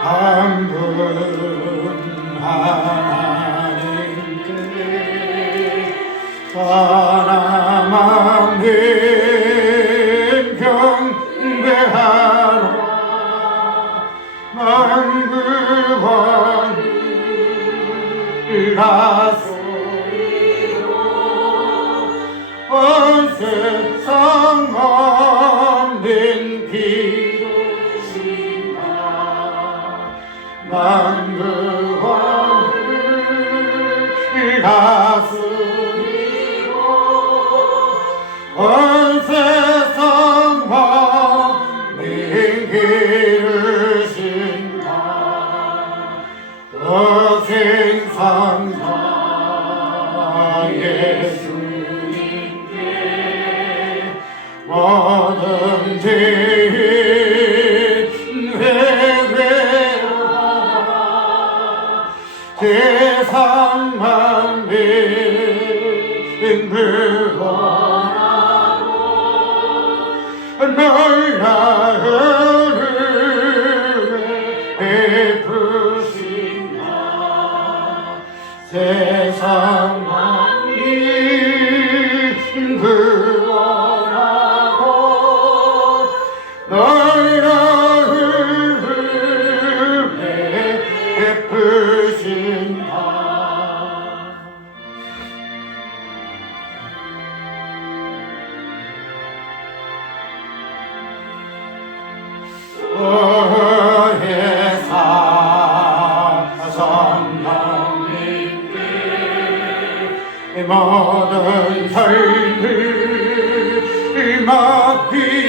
한 분 하나님께 하나만 경배하라. 만국은 다 소리로 온 세상 없는 기도시나 만국은 다스리고 온 세상 없는 기르신다. 생산자 예수님께 모든 죄 회개하라. 세상만 구원하고 너희를 베푸신다. 세상 만민 구원하고 너희를 베푸신다. 모든 삶을 맡기어라.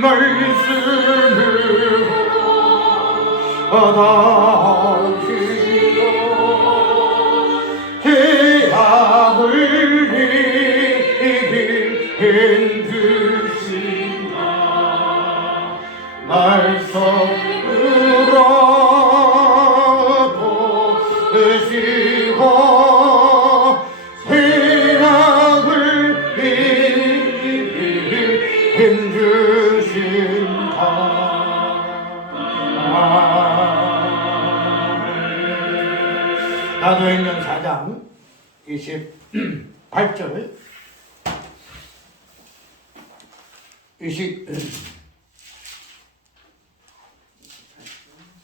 말씀으로 얻어주시고 죄악을 이길 힘주신다. 말씀으로 보시고 죄악을 이길 힘주신다. 사도행전 4장 28절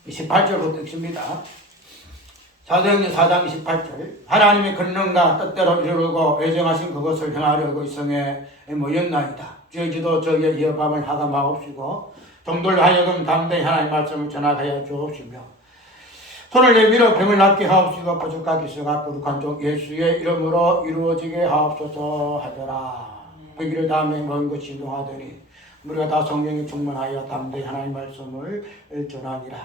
28절부터 읽습니다. 사도행전 4장 28절 하나님의 권능과 뜻대로 이루고 외정하신 그것을 행하려고 이성에 모였나이다. 죄지도 저희의 이어밤을 하감하옵시고 종들 하여금 담대히 하나님의 말씀을 전하게 주옵시며 손을 내밀어 병을 낫게 하옵시고 부족하게 있어가 거룩한 종 예수의 이름으로 이루어지게 하옵소서 하더라. 그 다음에 먼 곳이 이동하더니 우리가 다 성령이 충만하여 담대히 하나님의 말씀을 전하니라.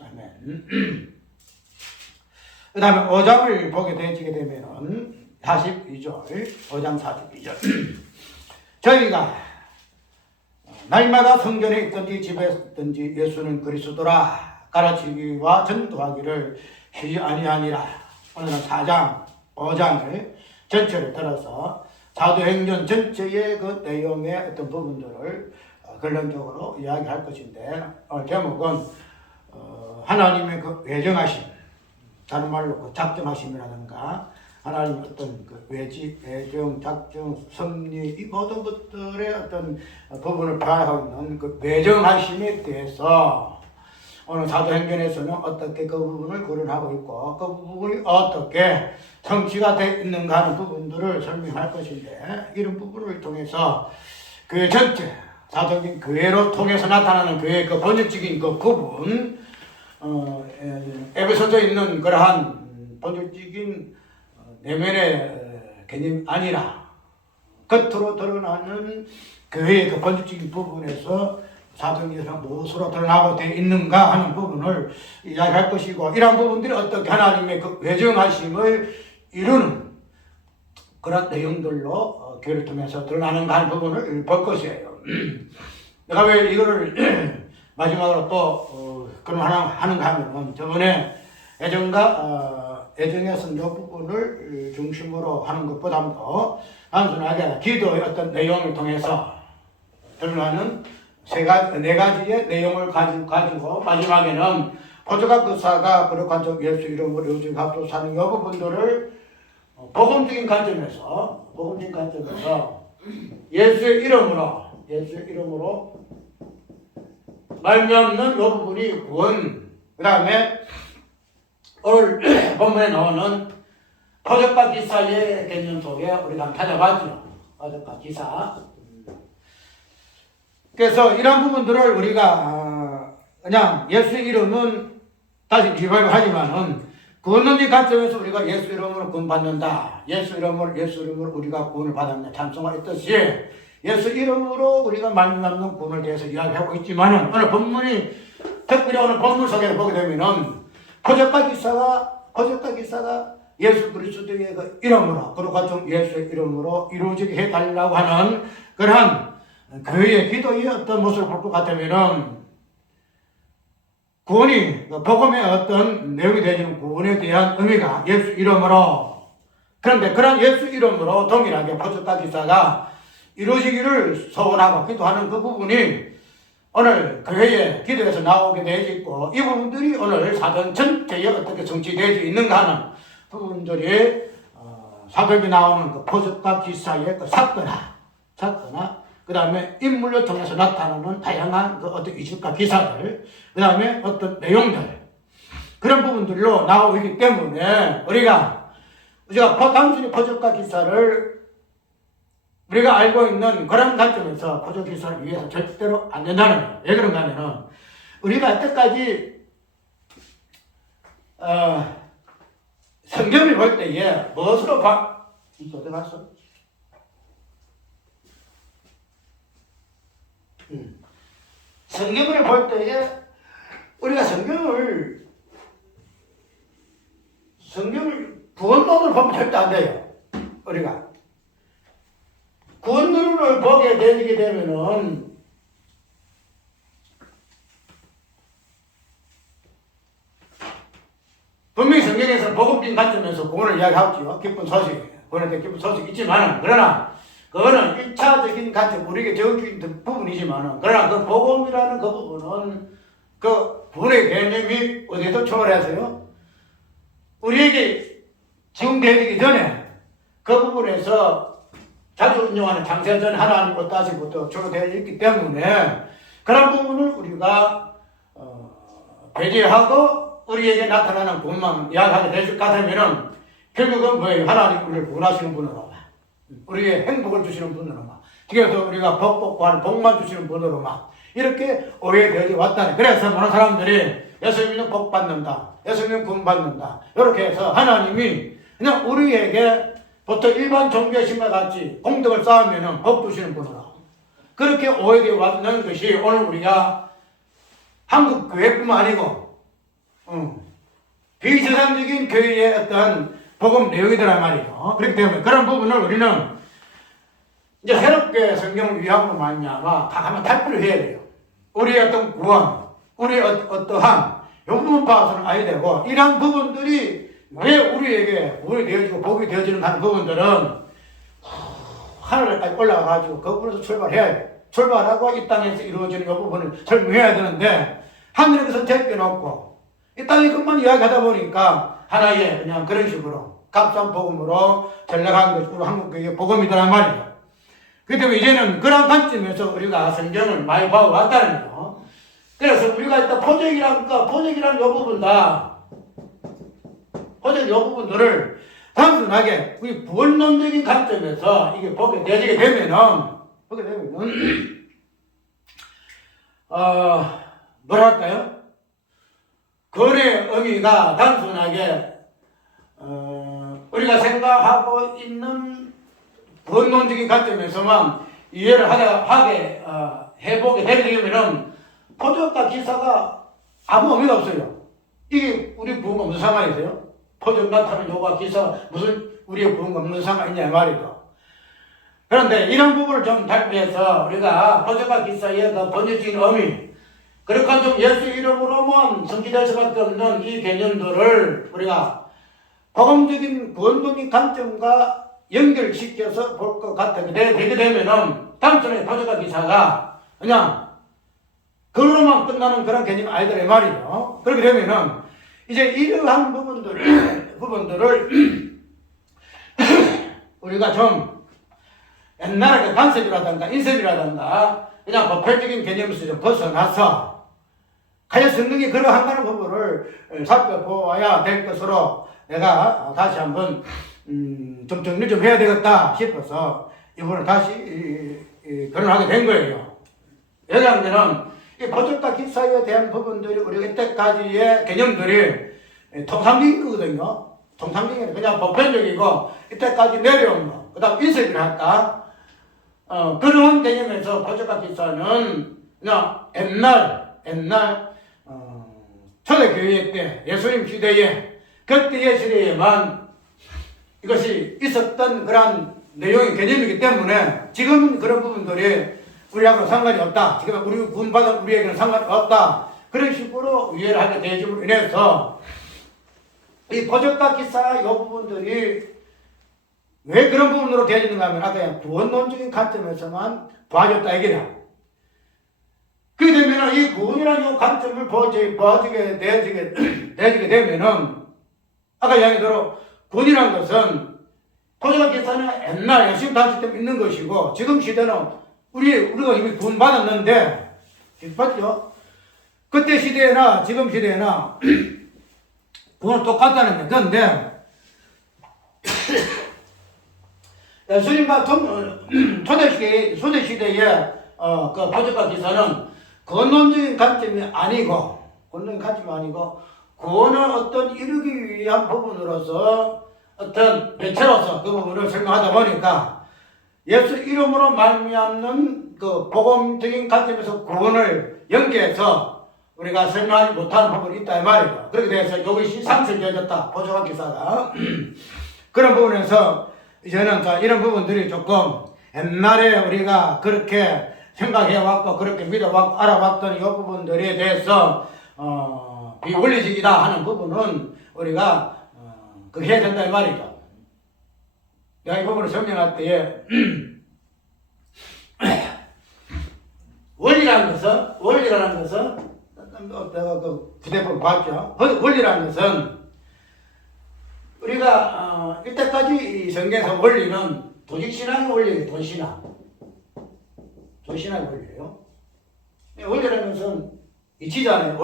아멘. 그 다음에 5장을 보게 되면은 42절 5장 42절 저희가 날마다 성전에 있든지 집에 있든지 예수는 그리스도라 가르치기와 전도하기를 쉬지 아니하니라. 오늘은 4장 5장을 전체를 들어서 사도행전 전체의 그 내용의 어떤 부분들을 결론적으로 이야기할 것인데 오늘 제목은 하나님의 그 외정하심, 다른 말로 그 작정하심이라든가 하나님 어떤 그 외지, 외정, 작정, 섭리 이 모든 것들의 어떤 부분을 파악하고 있는 그 외정하심에 대해서 오늘 사도행전에서는 어떻게 그 부분을 거론하고 있고 그 부분이 어떻게 성취가 되어 있는가 하는 부분들을 설명할 것인데 이런 부분을 통해서 교회 전체 사도행전 교회로 통해서 나타나는 교회의 그 본질적인 그 부분 에베소서에 있는 그러한 본질적인 내면의 개념이 아니라 겉으로 드러나는 교회의 그 본질적인 부분에서 사도행전에서 무엇으로 드러나고 되어 있는가 하는 부분을 이야기할 것이고 이러한 부분들이 어떻게 하나님의 그 외정하심을 이루는 그런 내용들로 교회를 통해서 드러나는가 하는 부분을 볼 것이에요. 내가 왜 이거를 마지막으로 또 그럼 하는가 하면은 저번에 애정의 성경 부분을 중심으로 하는 것보다도 단순하게 기도의 어떤 내용을 통해서 드러나는 네 가지의 내용을 가지고 마지막에는 포도각 그사가 거룩한 적 예수 이름으로 요즘 합도 사는 이 부분들을 복음적인 관점에서 예수의 이름으로 말미암는 이 부분이 구원, 그 다음에 오늘 본문에 나오는 포도각 기사의 개념 속에 우리가 한번 찾아봤죠. 포도각 기사. 그래서 이런 부분들을 우리가 그냥 예수 이름은 다시 리바이브 하지만은 구원론적 관점에서 우리가 예수 이름으로 구원받는다. 예수 이름으로 우리가 구원을 받았냐 찬송하였듯이 예수 이름으로 우리가 말미암는 구원을 대해서 이야기하고 있지만은 오늘 본문이 특별히 오늘 본문 속에 보게 되면은 포도각 기사가 예수 그리스도의 그 이름으로 거룩한 예수의 이름으로 이루어지게 해달라고 하는 그러한 교회의 기도의 어떤 모습을 볼 것 같으면은 구원이 복음의 어떤 내용이 되는 구원에 대한 의미가 예수 이름으로 그런데 그런 예수 이름으로 동일하게 포도각 기사가 이루어지기를 소원하고 기도하는 그 부분이 오늘 교회의 기도에서 나오게 되어 있고 이 부분들이 오늘 사전 전체에 어떻게 성취되어 있는가 하는 부분들이 사도에 나오는 그 포도각 기사의 그 사건화 그 다음에 인물을 통해서 나타나는 다양한 그 어떤 이슈과 기사들, 그 다음에 어떤 내용들, 그런 부분들로 나오고 있기 때문에 우리가 단순히 포도각 기사를 우리가 알고 있는 그런 관점에서 포도각 기사를 위해서 절대로 안 된다는 거예요. 왜 그런가 하면은 우리가 여태까지 성경을 볼 때에 무엇으로 이거 어디 갔어? 성경을 볼 때에 우리가 성경을 구원론을 보면 절대 안 돼요. 우리가 구원론을 보게 되게 되면은 분명히 성경에서 복음적인 관점에서 구원을 이야기하죠. 기쁜 소식, 구원에 대한 기쁜 소식이 있지만 그러나 그거는 1차적인 관점, 우리에게 적용적인 부분이지만, 그러나 그 복음이라는 그 부분은 그 구원의 개념이 어디에도 초월해서요. 우리에게 적용되기 전에 그 부분에서 자주 인용하는 장세전 하나님과 따지부터 초월되어 있기 때문에 그런 부분을 우리가 배제하고 우리에게 나타나는 구원만 이야기하게 될 것 같으면은 결국은 뭐예요? 하나님 우리를 구원하시는 분으로 우리의 행복을 주시는 분으로만 그래서 우리가 복복하는 복만 주시는 분으로만 이렇게 오해되어 왔다니 그래서 많은 사람들이 예수님은 복 받는다 예수님은 구원 받는다 이렇게 해서 하나님이 그냥 우리에게 보통 일반 종교의 신과 같이 공덕을 쌓으면 복 주시는 분으로 그렇게 오해되어 왔는 것이 오늘 우리가 한국 교회뿐만 아니고 비세상적인 교회의 어떤 복음 내용이더란 말이죠. 그렇기 때문에 그런 부분을 우리는 이제 새롭게 성경을 위함으로 말미암아 다 한번 탈피를 해야 돼요. 우리의 어떤 구원, 우리의 어떠한 이 부분 봐서는 아야 되고 이런 부분들이 왜 우리에게 구원이 되어지고 복이 되어지는 하는 부분들은 하늘까지 올라가가지고 그 부분에서 출발해야 돼. 출발하고 이 땅에서 이루어지는 이 부분을 설명해야 되는데 하늘에서 제껴놓고 이 땅에 것만 이야기하다 보니까 하나의 그냥 그런 식으로 값싼 복음으로 전락한 것이 우리 한국교회의 복음이더란 말이에요. 그렇기 때문에 이제는 그런 관점에서 우리가 성경을 많이 봐왔다는 거예요. 그래서 우리가 일단 포적이라는 이 부분 포적 이 부분들을 단순하게 우리 구원론적인 관점에서 이게 보게 되면은 뭐랄까요? 구원의 의미가 단순하게 우리가 생각하고 있는 구원론적인 관점에서만 이해를 하게 해보게 되면은 포도각 기사가 아무 의미가 없어요. 이게 우리 부흥과 무슨 상관이 있어요? 포도각 나타나는 요가 기사 무슨 우리의 부흥과 무슨 상관이 있냐 말이죠. 그런데 이런 부분을 좀 달리해서 우리가 포도각 기사의 그 본질적인 의미 그러니까 좀 예수 이름으로만 성취될 수밖에 없는 이 개념들을 우리가 복음적인 구원론의 관점과 연결시켜서 볼 것 같아. 되게 되면은 단순히 도저가 기사가 그냥 그걸로만 끝나는 그런 개념이 아니더라 말이에요. 그렇게 되면은 이제 이러한 부분들을 우리가 좀 옛날에 그 관습이라든가 인셉이라든가 그냥 법회적인 개념에서 좀 벗어나서 과연 성경이 그러한다는 부분을 살펴보아야 될 것으로 내가 다시 한번 좀 정리 좀 해야 되겠다 싶어서 이번에 다시 결론하게 된 거예요. 왜냐하면 이 보존과 기사에 대한 부분들이 우리가 이때까지의 개념들이 통상적인 거거든요. 통상적인 그냥 보편적이고 이때까지 내려온 거. 그 다음 인습을 할까? 그런 개념에서 보존과 기사는 그냥 옛날 초대교회 때 예수님 시대에 그때의 시대에만 이것이 있었던 그런 내용의 개념이기 때문에 지금은 그런 부분들이 우리하고는 상관이 없다. 지금 우리 구원받은 우리에게는 상관이 없다. 그런 식으로 이해를 하게 되심으로 인해서 이 보존과 기사 이 부분들이 왜 그런 부분으로 되어지는가 하면 아까 구원론적인 관점에서만 봐줬다 얘기라. 그렇게 되면은 이 구원이라는 관점을 보여지게 되어지게 되면은 아까 이야기대로 구원이라는 것은 보존과 기사는 옛날 예수님 당시 때 있는 것이고 지금 시대는 우리가 이미 구원받았는데 맞죠? 그때 시대나 지금 시대나 구원은 똑같다는 게 그런데 예수님과 초대 시대의 그 보존과 기사는 근원적인 관점이 아니고 구원을 어떤 이루기 위한 부분으로서 어떤 매체로서 그 부분을 설명하다 보니까 예수 이름으로 말미암는 그 복음적인 관점에서 구원을 연계해서 우리가 설명하지 못하는 부분이 있다 이 말이죠. 그렇게 돼서 이것이 상설되어졌다 보존과 기사가 그런 부분에서 이제는 이런 부분들이 조금 옛날에 우리가 그렇게 생각해왔고 그렇게 믿어왔고 알아왔던 이 부분들에 대해서 비원리적이다 하는 부분은 우리가 그 해야 된다 이 말이죠. 내가 이 부분을 설명할 때에 원리라는 것은 내가 그 부대본 봤죠. 원리라는 것은 우리가 이때까지 성경에서 원리는 도직신앙의 원리예요. 도신앙의 원리예요. 원리라는 것은 이치잖아요.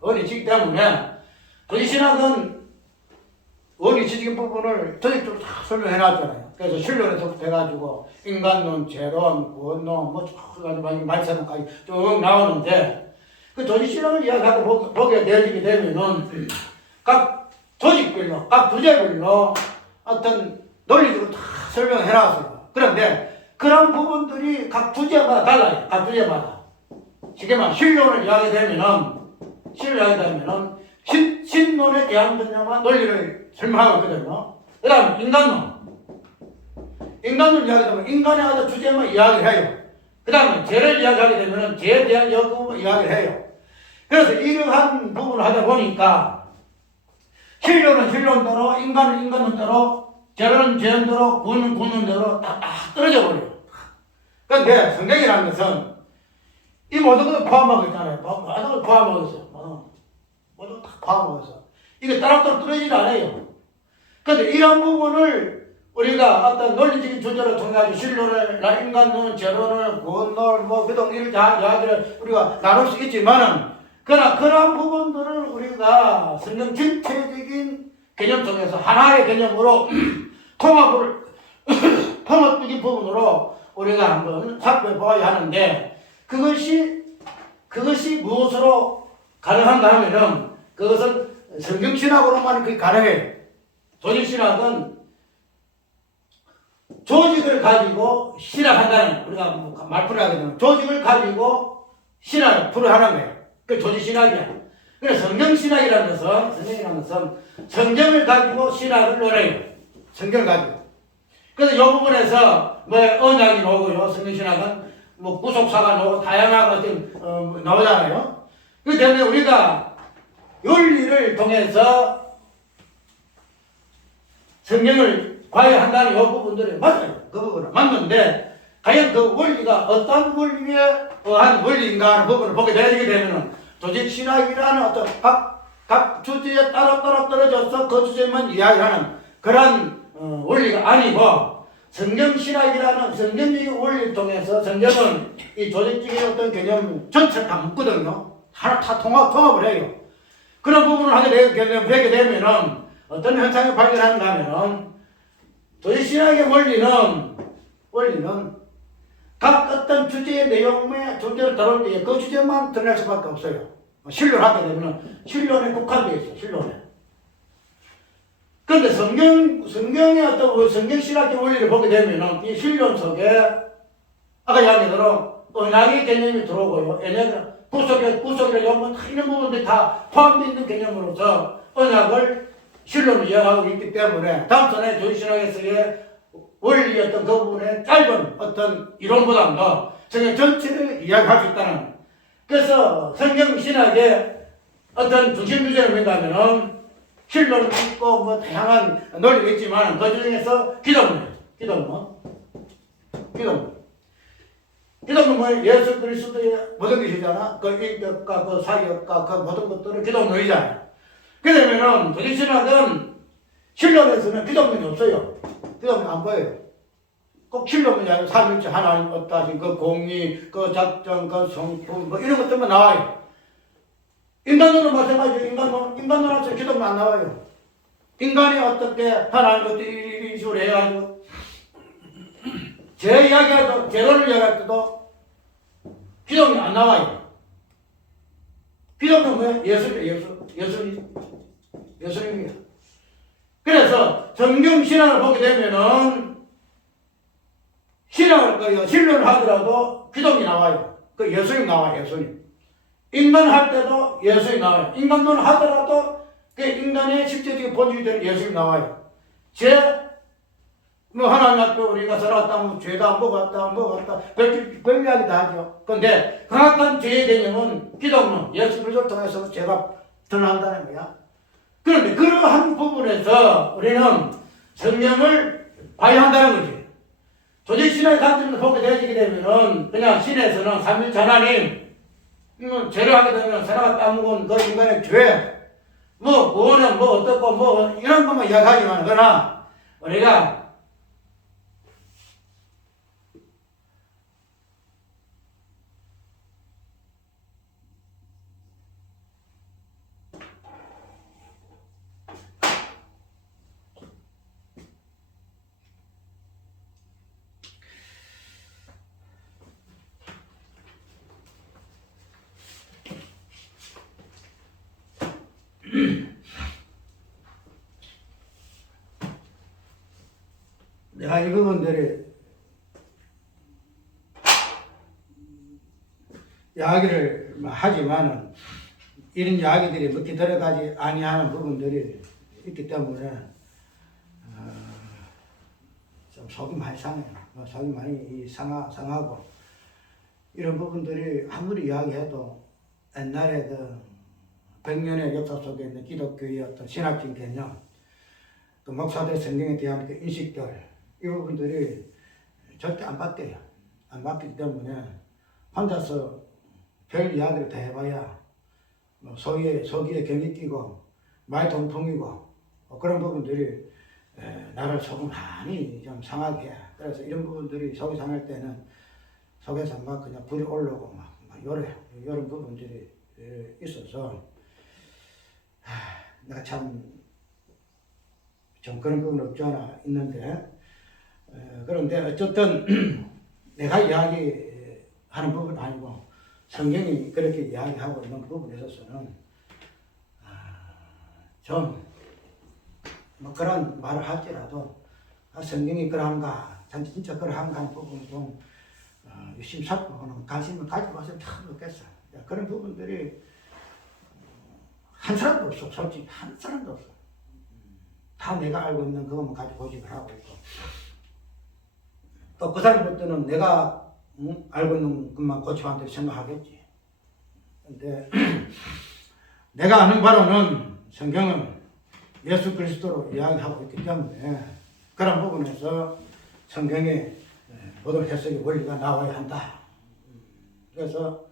원이치기 때문에 도직신앙은 원이치적인 부분을 저희도 다 설명해 놨잖아요. 그래서 신론에서부터 해가지고 인간론, 재론, 구원론 쭉 말씀까지 쭉 나오는데 그 도직신앙을 이야기하고 보게 되어지게 되면은 각 조직별로, 각 부제별로 어떤 논리적으로 다 설명해 놨어요. 그런데 그런 부분들이 각 부제마다 달라요. 각 부제마다. 쉽게 말하면 신론을 이야기되면은 신론에 대한 분야만 논리를 설명하고 있거든요. 그 다음 인간론 이야기하면 인간에 대한 주제만 이야기를 해요. 그 다음에 죄를 이야기하게 되면 죄에 대한 여부만 이야기를 해요. 그래서 이러한 부분을 하다 보니까 신론은 신론대로, 인간은 인간론대로, 죄는 죄론대로, 구원은 구원론대로 다 떨어져 버려요. 그런데 성경이라는 것은 이 모든 것을 포함하고 있잖아요. 모든 걸 포함하고 있어요. 모든 걸 다 포함하고 있어. 이게 따로따로 떨어지지 않아요. 그런데 이런 부분을 우리가 어떤 논리적인 주제로 통해서 신론을, 인간론, 죄론을, 구원론, 그동 이런 이야기를 우리가 나눌 수 있지만은, 그러나 그러한 부분들을 우리가 성경 전체적인 개념 속에서 하나의 개념으로 통합적인 부분으로 우리가 한번 살펴보아야 하는데, 그것이 무엇으로 가능한가 하면은, 그것은 성경신학으로만 그게 가능해요. 조직신학은 조직을 가지고 신학한다는, 우리가 말풀이 하게 되면 조직을 가지고 신학을 하는 거예요. 그 조직신학이야. 그래서 성경신학이라는 것은 성경을 가지고 신학을 논해요. 성경을 가지고. 그래서 이 부분에서 언약이 나오고요. 성경신학은 뭐 구속사가 나오고 다양한 어떤 나오잖아요. 그 때문에 우리가 윤리를 통해서 성경을 과외한다는 이 부분들이 맞아요. 그 부분은 맞는데 과연 그 원리가 어떤 원리에 의한 원리인가 하는 부분을 보게 되면 도저히 신학이라는 어떤 각 주제에 따라 떨어져서 그 주제만 이야기하는 그런 원리가 아니고 성경신학이라는 성경적인 원리를 통해서 성경은 이 조직적인 어떤 개념 전체를 다 묶거든요. 하나 다 통합을 해요. 그런 부분을 하게 되면은 어떤 현상을 발견하는가 하면은 조직신학의 원리는 각 어떤 주제의 내용의 주제를 다룰 때에 그 주제만 드러날 수밖에 없어요. 신론하게 되면은 신론에 국한되어 있어요. 신론에. 그런데 성경의 어떤 성경신학의 원리를 보게 되면은 이 신론 속에 아까 이야기대로 언약의 개념이 들어오고요. 얘네들 구속이라는 용어 이런 부분들이 다 포함되어 있는 개념으로서 언약을 신론을 이해하고 있기 때문에 다음 전에 조직신학에서의 원리였던 그 부분의 짧은 어떤 이론보다도 성경 전체를 이야기할 수 있다는. 그래서 성경신학의 어떤 중심 주제는 뭔가면은 신론도 있고 뭐 다양한 논리가 있지만 그 중에서 기독론 뭐 예수 그리스도의 모든 것이잖아. 그 인격과 그 사역과 그 모든 것들은 기독론이잖아요. 그러면은 조직신학은 신론에서는 기독론이 없어요. 기독론 안 보여요. 꼭 신론이 아니라 삼일체 하나님 없다 하신 그 공의, 그 작정, 그 성품 뭐 이런 것들만 나와요. 인간론은 마찬가지예요. 인간론에서 기독론 안 나와요. 인간이 어떻게 하나님 어떻게 이런 식으로 해가지고 제 이야기할 때, 개론을 이야기할 때도 기독론이 안 나와요. 기독론은 뭐예요? 예수님이에요. 그래서 성경신학을 보게 되면은 신론을 하더라도 기독이 나와요. 그 예수님 나와요. 예수님. 인간할 때도 예수님 나와요. 인간론을 하더라도 그 인간의 실제적인 본질이 되는 예수님 나와요. 하나님 앞에 우리가 살아왔다, 뭐 죄도 안 먹었다, 별 이야기 다 하죠. 그런데 정확한 죄의 개념은 기독론, 예수 그리스도를 통해서 죄가 드러난다는 거야. 그런데 그러한 부분에서 우리는 성경을 봐야 한다는 거지. 조직신학의 관점에서 보게 되게 되면은 그냥 신에서는 삼위일체 하나님, 죄를 하게 되면 사람가 따먹은 그 인간의 죄, 구원은 어떻고 이런 것만 이야기하지만 그러나 우리가 내가 이 부분들이 이야기를 하지만은 이런 이야기들이 먹히 들어가지 아니하는 부분들이 있기 때문에 좀 속이 많이 상해요. 속이 많이 상하고 이런 부분들이 아무리 이야기해도 옛날에 그 100년의 역사 속에 있는 기독교의 어떤 신학적인 개념, 그 목사들 성경에 대한 그 인식들, 이 부분들이 절대 안 바뀌어요. 안 바뀌기 때문에 혼자서 별 이야기를 다 해봐야 소기에 경이 끼고 말 동풍이고 그런 부분들이 나를 속을 많이 좀 상하게 해. 그래서 이런 부분들이 속이 상할 때는 속에서 막 그냥 불이 올라오고 막 이런 부분들이 있어서 내가 참 좀 그런 부분 없지 않아 있는데 그런데 어쨌든 내가 이야기하는 부분은 아니고 성경이 그렇게 이야기하고 있는 부분에 있어서는 좀 그런 말을 할지라도 성경이 그러한가 진짜 그러한가 하는 부분 좀 열심히 살펴보는 관심을 가지고 와서 참 좋겠어. 그런 부분들이 한 사람도 없어. 솔직히 한 사람도 없어. 다 내가 알고 있는 그것만 가지고 고집을 하고 있고 또 그 사람들은 내가 알고 있는 것만 고치한테 생각하겠지. 근데 내가 아는 바로는 성경은 예수 그리스도로 이야기하고 있기 때문에 그런 부분에서 성경의 모든 해석의 원리가 나와야 한다. 그래서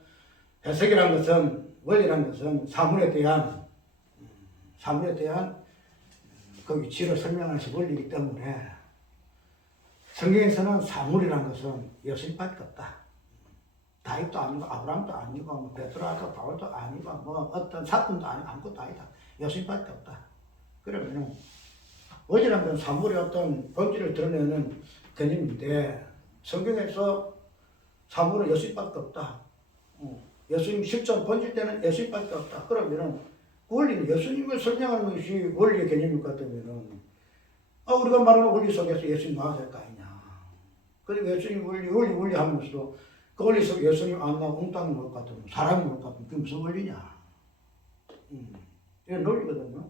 해석이란 것은, 원리란 것은 사물에 대한 그 위치를 설명하는 원리이기 때문에 성경에서는 사물이란 것은 예수님밖에 없다. 다윗도 아니고 아브라함도 아니고 뭐 베드로도 바울도 아니고 뭐 어떤 사건도 아니고 아무것도 아니다. 예수님밖에 없다. 그러면은 원리란 건 사물의 어떤 본질을 드러내는 개념인데 성경에서 사물은 예수님밖에 없다. 예수님 실존 본질되는 예수님밖에 없다. 그러면은 그 원리는 예수님을 설명하는 것이 원리의 개념일 것 같으면은 우리가 말하는 원리 속에서 예수님 나와야 될 거 아니냐. 그리고 예수님 원리 하면서도 그 원리 속에 예수님 안 나오고 웅땅이 나올 것 같으면 사람이 나올 것 같으면 그게 무슨 원리냐. 이런 논리거든요.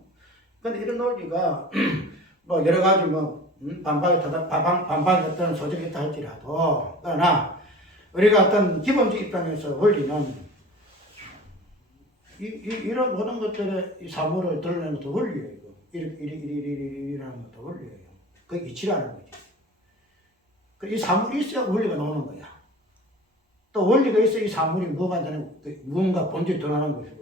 근데 이런 논리가 뭐 여러 가지 반박이 어떤 소적이 있다 할지라도, 그러나 우리가 어떤 기본적 입장에서 원리는 이런 모든 것들의 이 사물을 드러내는 것도 원리예요. 이라는 것도 원리예요. 그게 이치라는 거지. 이 사물이 있어야 원리가 나오는 거야. 또 원리가 있어야 이 사물이 뭐가 되는, 무언가 본질이 드러나는 것이고.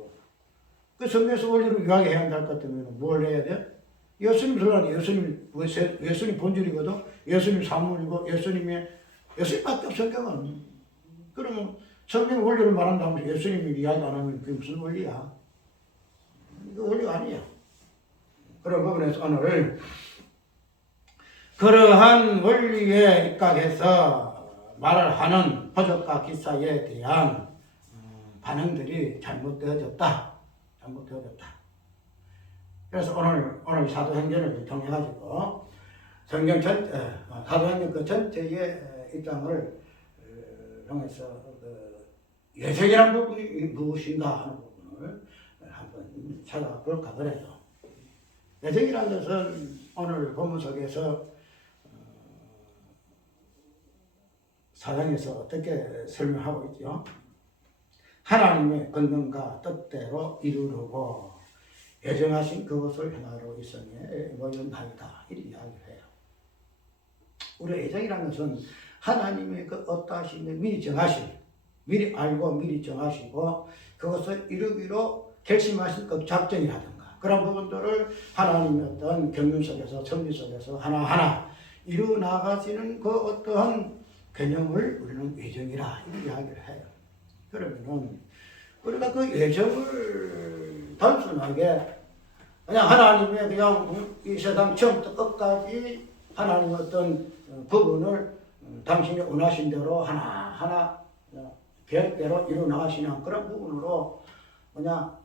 그 성경에서 원리를 이야기해야 한다 할 것 같으면 뭘 해야 돼? 예수님 드러나는 예수님 본질이거든. 예수님 사물이고 예수님밖에 없어 성경은. 그러면 성경 원리를 말한다면 예수님을 이야기 안 하면 그게 무슨 원리야? 이거 원리가 아니야. 그런 부분에서 오늘 그러한 원리에 입각해서 말을 하는 표적과 기사에 대한 반응들이 잘못되어졌다. 그래서 오늘 사도행전을 통해가지고 성경 사도행전 그 전체의 입장을 통해서 예정이라는 부분이 무엇인가 하는 부분을 한번 찾아볼까 그래요. 예정이라는 것은 오늘 본문 속에서 사장에서 어떻게 설명하고 있죠? 하나님의 권능과 뜻대로 이루려고 예정하신 그것을 행하러 있음에 모였나이다. 이렇게 이야기를 해요. 우리 예정이라는 것은 하나님의 그 어떠하심에 미리 알고 미리 정하시고 그것을 이루기로 결심하신 그 작전이라든가 그런 부분들을 하나님의 어떤 경륜 속에서 섭리 속에서 하나하나 이루 나가시는 그 어떠한 개념을 우리는 예정이라 이렇게 이야기를 해요. 그러면은 우리가 그 예정을 단순하게 그냥 하나님의 그냥 이 세상 처음부터 끝까지 하나님의 어떤 부분을 당신이 원하신 대로 하나하나 계획대로 이루 나가시는 그런 부분으로 그냥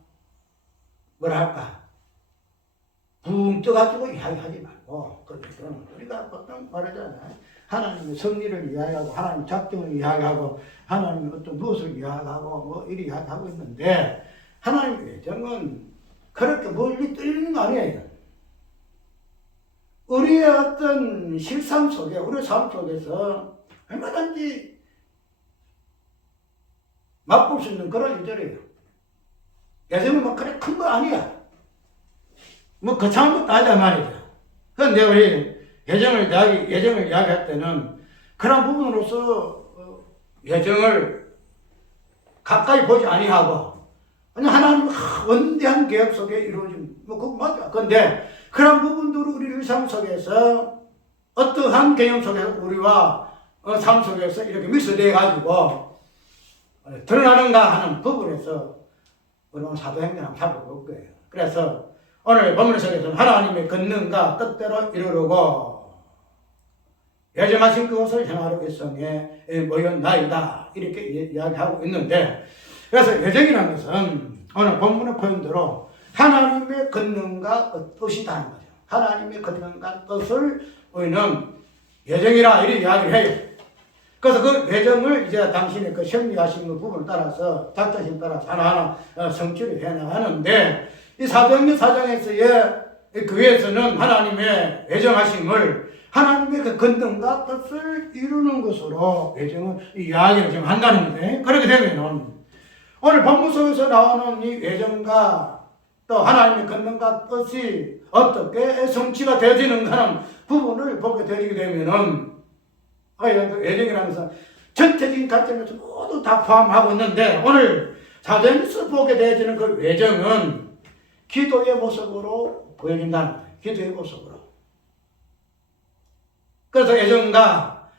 뭐랄까 붕 떠가지고 이야기하지 말고 그러면 우리가 보통 말하잖아요. 하나님의 섭리를 이야기하고 하나님 작정을 이야기하고 하나님의 어떤 무엇을 이야기하고 뭐 이리 이야기하고 있는데 하나님의 예정은 그렇게 멀리 떨어지는 거 아니에요. 우리의 어떤 실상 속에 우리 삶 속에서 얼마든지 맛볼 수 있는 그런 일들이에요. 예정은 뭐 그래 큰 거 아니야. 뭐 거창한 것도 아니다 말이죠. 그런데 우리 예정을 이야기할 때는 그런 부분으로서 예정을 가까이 보지 아니하고 그냥 하나님 원대한 계획 속에 이루어진 뭐 그거 맞아. 그런데 그런 부분들을 우리 일상 속에서 어떠한 개념 속에서 우리와 삶 속에서 이렇게 믹스되어 가지고 드러나는가 하는 부분에서 우리는 사도행전 한번 살펴볼 거예요. 그래서 오늘 본문 속에서는 하나님의 권능과 뜻대로 이루려고 예정하신 그것을 행하러 일성에 모였나이다 이렇게 이야기하고 있는데 그래서 예정이라는 것은 오늘 본문의 표현대로 하나님의 권능과 뜻이다는 거죠. 하나님의 권능과 뜻을 우리는 예정이라 이렇게 이야기를 해요. 그래서 그 예정을 이제 당신의 그 섭리하신 그 부분을 따라서 작전심 따라서 하나하나 성취를 해나가는데 이 사도행전 4장에서의 교회에서는 하나님의 예정하심을 하나님의 그 건등과 뜻을 이루는 것으로 외정은 이야기를 지금 한다는 거예요. 그렇게 되면은 오늘 본문 속에서 나오는 이 외정과 또 하나님의 건등과 뜻이 어떻게 성취가 되어지는가 하는 부분을 보게 되게 되면은 외정이라는 것은 전체적인 관점에서 모두 다 포함하고 있는데 오늘 사전에서 보게 되어지는 그 외정은 기도의 모습으로 보여진다는 거예요. 기도의 모습으로. 그래서 애정과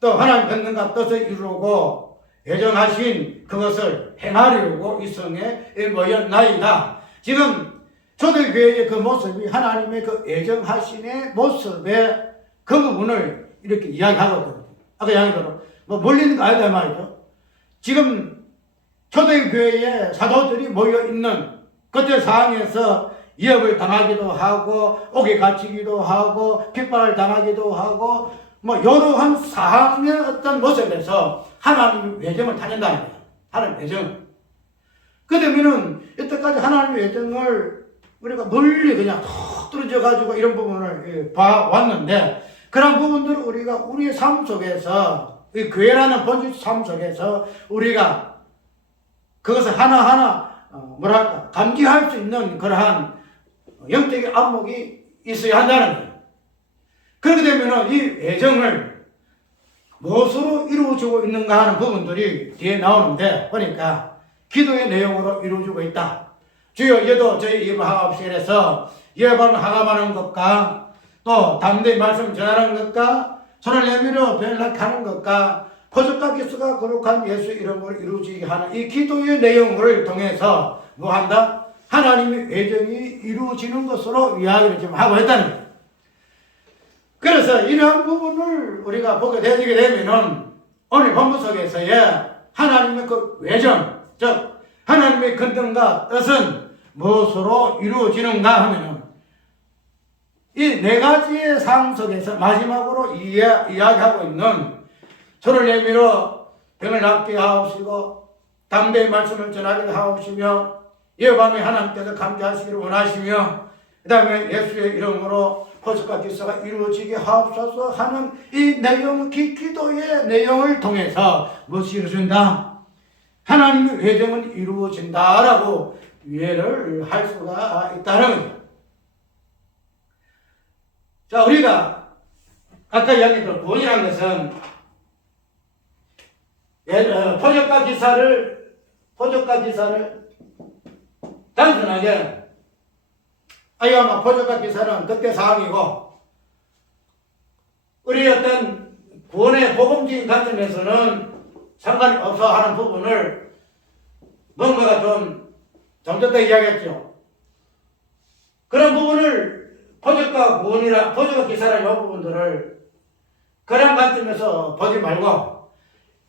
또 하나님 건능과 뜻을 이루고 애정하신 그것을 행하려고 이 성에 모였나이다. 지금 초대교회의 그 모습이 하나님의 그 애정하심의 모습의 그 부분을 이렇게 이야기하거든요. 아까 이야기대로 뭐 몰리는 거 아니다 말이죠. 지금 초대교회에 사도들이 모여있는 그때 상황에서 위협을 당하기도 하고 옥에 갇히기도 하고 핍박을 당하기도 하고 뭐 여러한 상황의 어떤 모습에서 하나님의 외정을 타낸다는 거예요. 하나님의 외정. 그러면은 이때까지 하나님의 외정을 우리가 멀리 그냥 툭 떨어져 가지고 이런 부분을 봐왔는데 그런 부분들을 우리가 우리의 삶 속에서 이 교회라는 본질 삶 속에서 우리가 그것을 하나하나 뭐랄까 감지할 수 있는 그러한 영적인 안목이 있어야 한다는 거예요. 그렇게 되면 이 애정을 무엇으로 이루어지고 있는가 하는 부분들이 뒤에 나오는데 보니까 기도의 내용으로 이루어지고 있다. 주여 이도 저희 예배하옵시에서 예배를 하감하는 것과 또 담대히 말씀 전하는 것과 손을 내밀어 변락하는 것과 포석과 기수가 거룩한 예수 이름으로 이루어지게 하는 이 기도의 내용을 통해서 뭐 한다? 하나님의 외정이 이루어지는 것으로 이야기를 지금 하고 있다는 거예요. 그래서 이러한 부분을 우리가 보게 되게 되면은 오늘 본문 속에서의 하나님의 그 외정, 즉 하나님의 건등과 뜻은 무엇으로 이루어지는가 하면은 이 네 가지의 상황 속에서 마지막으로 이야기하고 있는 손을 내밀어 병을 낫게 하옵시고 담대히 말씀을 전하게 하옵시며 예밤에 하나님께서 감기하시기를 원하시며 그 다음에 예수의 이름으로 포석과 기사가 이루어지게 하옵소서 하는 이 내용, 기도의 내용을 통해서 무엇이 이루어진다? 하나님의 외정은 이루어진다라고 이해를 할 수가 있다는 거예요. 자, 우리가 아까 이야기했던 구원이라는 것은 포적과 기사를 단순하게 아마 포적과 기사는 그때 상황이고 우리 어떤 구원의 복음적인 관점에서는 상관이 없어 하는 부분을 뭔가가 좀 전에 이야기했죠. 그런 부분을 포적과 기사라는 이 부분들을 그런 관점에서 보지 말고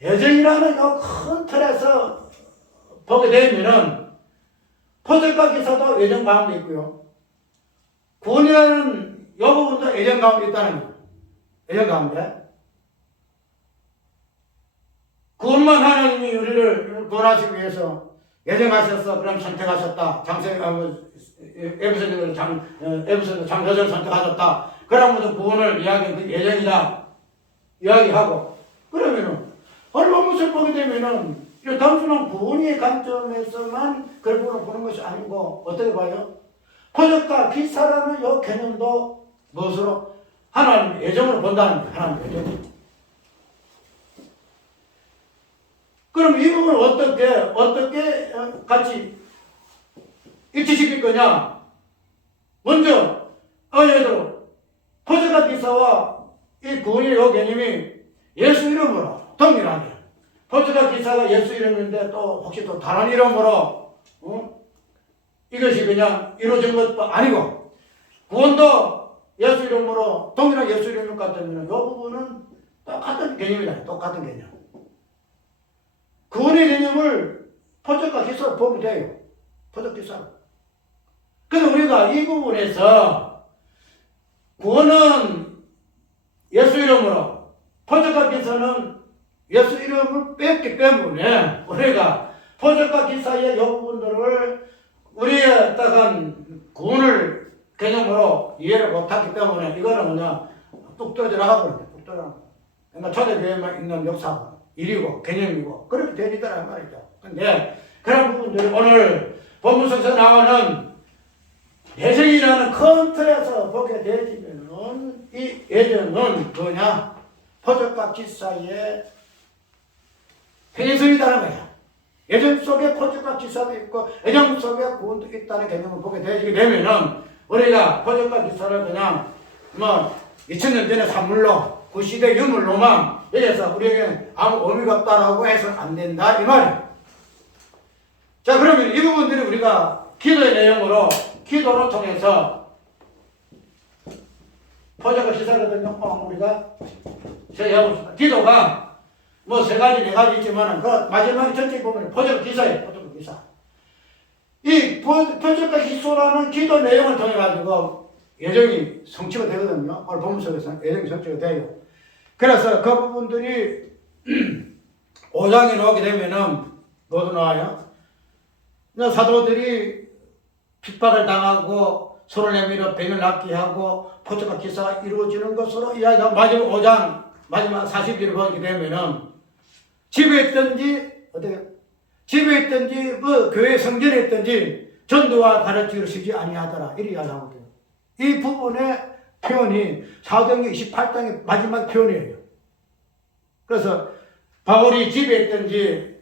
예정이라는 이 큰 틀에서 보게 되면은 포적과 기사도 예정 가운데 있고요. 구원이라는 이 부분도 예정 가운데 있다는 거예요. 예정 가운데. 구원만 하나님이 우리를 구원하시기 위해서 예정하셨어. 그럼 선택하셨다. 에베소서 장서를 선택하셨다. 그러면서 구원을 이야기한 그 예정이다. 이야기하고. 그러면은, 오늘 본문을 보게 되면은, 이 단순한 구원의 관점에서만 그걸 보는 것이 아니고, 어떻게 봐요? 포적과 기사라는 이 개념도 무엇으로? 하나님 예정으로 본다는 거예요. 하나님 예정. 그럼 이 부분을 어떻게 같이 일치시킬 거냐? 먼저, 예를 포적과 기사와 이 구원의 이 개념이 예수 이름으로 동일하게. 포적과 기사가 예수 이름인데 또 혹시 또 다른 이름으로, 이것이 그냥 이루어진 것도 아니고, 구원도 예수 이름으로, 동일한 예수 이름 같으면 이 부분은 똑같은 개념이다. 똑같은 개념. 구원의 개념을 포적과 기사로 보면 돼요. 포적 기사로. 그래서 우리가 이 부분에서 구원은 예수 이름으로, 포적과 기사는 예수 이름을 뺐기 때문에 우리가 포적과 기사의 이 부분들을 우리의 딱한 구원을 개념으로 이해를 못하기 때문에 이거는 그냥 뚝 떨어져 나가버린다. 뚝 떨어져. 그러니까 초대교회만 있는 역사고 일이고 개념이고 그렇게 되니까란 말이죠. 근데 그런 부분들이 오늘 본문에서 나오는 예정이라는 큰 틀에서 보게 되지면은 이 예정은 뭐냐? 포적과 기사의 행위성이라는 거야. 예정 속에 포적과 기사도 있고 예정 속에 구원도 있다는 개념을 보게 되게 되면은 우리가 포적과 기사를 그냥 뭐 2000년 전의 산물로 그 시대 유물로만 여기서 우리에게 아무 의미가 없다라고 해서는 안 된다 이 말이에요. 자, 그러면 이 부분들이 우리가 기도의 내용으로 기도를 통해서 포적과 기사거든요. 우리가 제가 기도가 뭐 세 가지 네 가지 있지만은 그 마지막에 전체 보면 포적과 기사예요. 포적과 기사. 이 포적과 기소라는 기도 내용을 통해 가지고 예정이 성취가 되거든요. 오늘 본문 속에서 예정이 성취가 돼요. 그래서 그 부분들이 5장에 나오게 되면은 뭐도 나와요? 사도들이 핍박을 당하고 서로 내밀어 병을 낫게 하고 포적과 기사가 이루어지는 것으로 이야기하고 마지막 5장 마지막 40일을 보게 되면은 집에 있든지 어떻게 집에 있든지 뭐 교회 성전에 있든지 전도와 가르치기를 쉬지 아니하더라 이렇게 이야기하거든요. 이 부분의 표현이 사도행전 28장의 마지막 표현이에요. 그래서 바울이 집에 있든지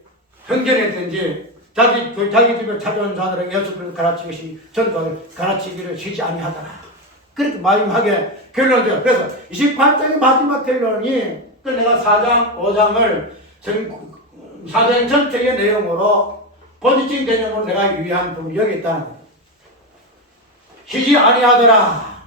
성전에 있든지 자기 집에 찾아온 자들에게 예수를 가르치기 전도를 가르치기를 쉬지 아니하더라. 그렇게 마지막에 결론이죠. 그래서 28장의 마지막 결론이 내가 4장, 5장을 사도행 전체의 내용으로 본질적인 개념으로 내가 유의한 부분이 여기 있다는 거예요. 쉬지 아니하더라.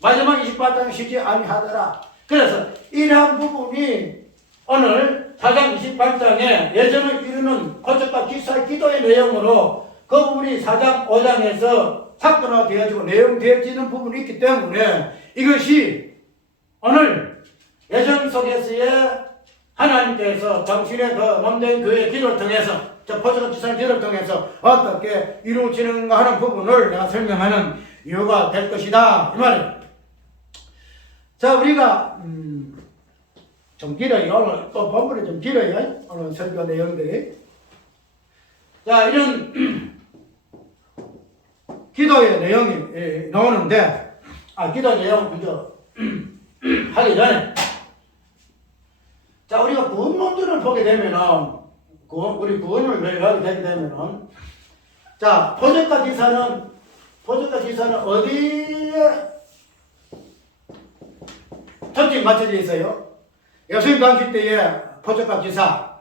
마지막 28장에 쉬지 아니하더라. 그래서 이러한 부분이 오늘 4장 28장에 예정을 이루는 포적과 기사의 기도의 내용으로 그 부분이 4장 5장에서 사건화되어지고 내용되어지는 부분이 있기 때문에 이것이 오늘 예정 속에서의 하나님께서 당신의 그 몸된 교회의 기도를 통해서 저 포적과 기사의 기도를 통해서 어떻게 이루어지는가 하는 부분을 내가 설명하는 이유가 될 것이다 이 말이에요. 자, 우리가 좀 길어요. 오늘 또 본문이 좀 길어요. 오늘 설교 내용들이. 자, 이런 기도의 내용이 나오는데, 기도 내용 먼저 하기 전에, 자, 우리가 구원론들을 보게 되면은, 우리 구원을 매일하게 되게 되면은, 자, 포적과 기사는 어디에 초점이 맞춰져 있어요? 예수님 당시 때의 포적과 기사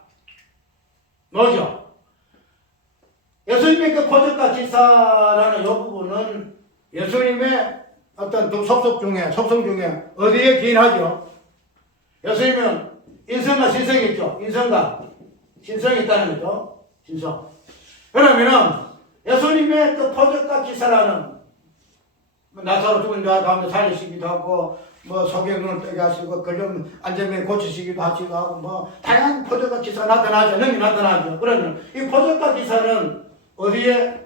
뭐죠? 예수님의 그 포적과 기사라는 이 부분은 예수님의 어떤 속성 중에 어디에 기인하죠? 예수님은 인성과 신성이 있죠. 인성과 신성이 있다는 거죠. 신성. 그러면은 예수님의 그 포적과 기사라는 나사로 죽은 자 가운데 살리시기도 하고 뭐 속에 눈을 뜨게 하시고 걸림 안전에 고치시기도 하시고 뭐 다양한 포적과 기사가 나타나죠. 능이 나타나죠. 그러면 이 포적과 기사는 어디에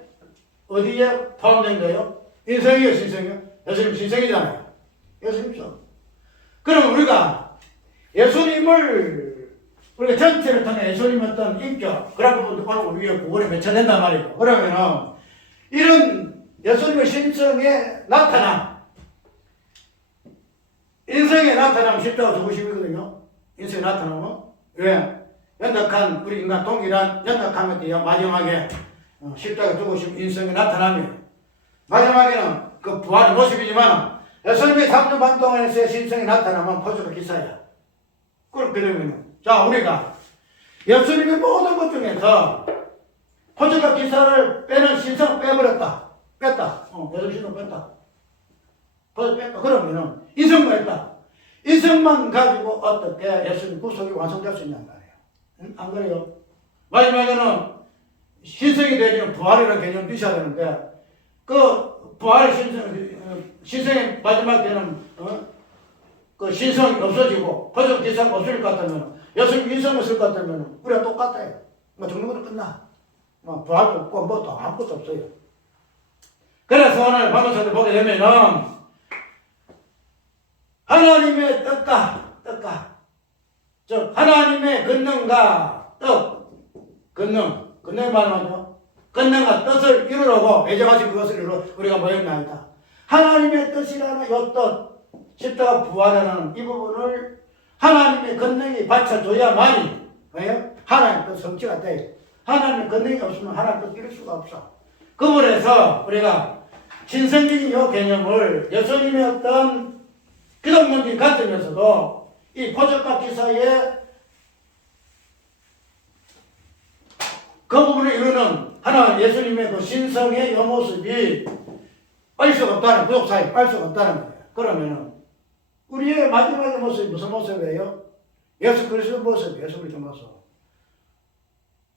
포함된 거예요? 인성이요, 신성이요? 예수님 신성이잖아요. 예수님이죠. 그럼 우리가 우리가 전체를 통해 예수님 어떤 인격 그런 부분도 바로 우리의 구원에 매쳐된단 말이에요. 그러면은 이런 예수님의 신성에 나타남 인성에 나타나면 십자가 죽으심이거든요. 인성에 나타나면 왜? 연약한 우리 인간 동일한 연약함에 대해 마지막에 십자가 죽으심 인성에 나타나면 마지막에는 그 부활의 모습이지만 예수님의 3년 반 동안에서의 신성이 나타나면 포적과 기사야. 그렇게 되면 자 우리가 예수님의 모든 것 중에서 포적과 기사를 빼는 신성을 뺐다. 예수님 신성 뺐다. 그러면은 인성만 했다. 인성만 가지고 어떻게 예수님 구속이 완성될 수 있냐는 말이에요. 응? 안 그래요? 마지막에는 신성이 되기는 부활이라는 개념도 있어야 되는데 그 부활의 신성의 마지막 때는 그 신성이 없어지고 포적 기사가 없을 것 같으면 예수님 인성을 쓸 것 같으면 우리가 똑같아요. 뭐 죽는 것도 끝나. 뭐 부활도 없고 뭐도 아무것도 없어요. 그래서 오늘 방송을 보게 되면은 하나님의 뜻과 즉 하나님의 권능과 권능의 말하죠. 권능과 뜻을 이루려고 애정하신 그것을 이루어 우리가 모였나이다. 하나님의 뜻이라는 요 뜻, 십자가 부활하는 이 부분을 하나님의 권능이 받쳐줘야만이 왜요? 하나님의 뜻 성취가 돼요. 하나님의 권능이 없으면 하나님의 뜻 이룰 수가 없어. 그 부분에서 우리가 신성적인 이 개념을 예수님의 어떤 기독론적인 관점에서도 이 포적과 기사의 그 부분을 이루는 하나 예수님의 그 신성의 이 모습이 알 수가 없다는, 구속사에 알 수가 없다는 거예요. 그러면은 우리의 마지막의 모습이 무슨 모습이에요? 예수 그리스도 모습, 예수 그리스도 모습.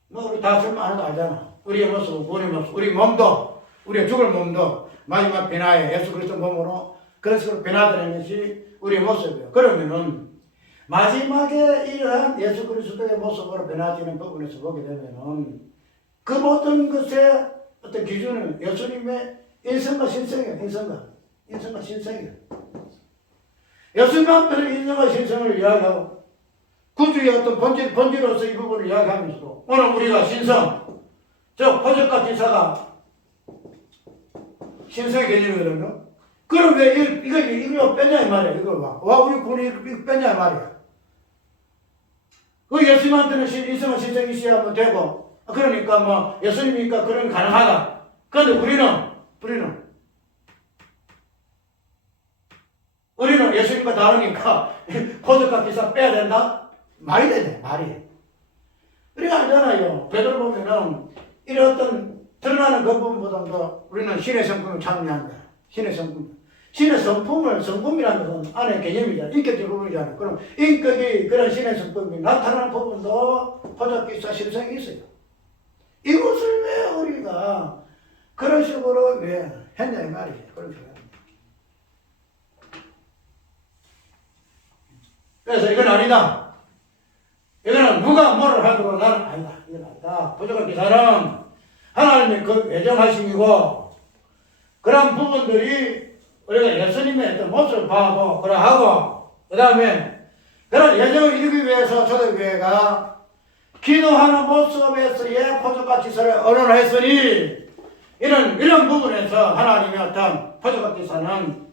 뭐 우리 다 설명 안 해도 알잖아. 우리의 모습, 우리의 모습, 우리 몸도, 우리의 죽을 몸도 마지막 변화에 예수 그리스도 몸으로 그런 식으로 변화되는 것이 우리의 모습이에요. 그러면은 마지막에 이러한 예수 그리스도의 모습으로 변화되는 부분에서 보게 되면은 그 모든 것의 어떤 기준은 예수님의 인성과 신성이에요. 인성과 신성이에요. 예수님은 인성과 신성을 이야기하고 구주의 어떤 본질로서 이 부분을 이야기하면서도 오늘 우리가 신성, 즉 포적과 기사가 신성의 개념이거든요. 그럼 왜 이거 빼냐 이 말이야. 이거 와 우리 군이 이거 빼냐 이 말이야. 그 예수님한테는 인성과 신성이 있어야 되고 그러니까 뭐 예수님이니까 그런 가능하다. 그런데 우리는 예수님과 다르니까 포적과 기사 빼야 된다? 말이 되네, 말이. 우리가 알잖아요. 베드로 보면은 이런 어떤 드러나는 그 부분보다도 우리는 신의 성품을 찬양한다. 신의 성품. 신의 성품이라는 것은 안에 개념이잖아. 인격적 부분이잖아. 그럼 인격이 그런 신의 성품이 나타나는 부분도 포적 기사 신성이 있어요. 이것을 왜 우리가 그런 식으로 왜 했냐 이 말이지. 그런 식으로. 그래서 이건 아니다. 이거는 누가 뭐를 하더라도 나는 아니다. 이건 아니다. 포적과 기사는 하나님의 그 예정하심이고 그런 부분들이 우리가 예수님의 어떤 모습을 봐도 그러하고 그 다음에 그런 예정을 이루기 위해서 초대교회가 기도하는 모습에서의 포적과 기사를 언론했으니 이런 부분에서 하나님의 어떤 포적과 기사는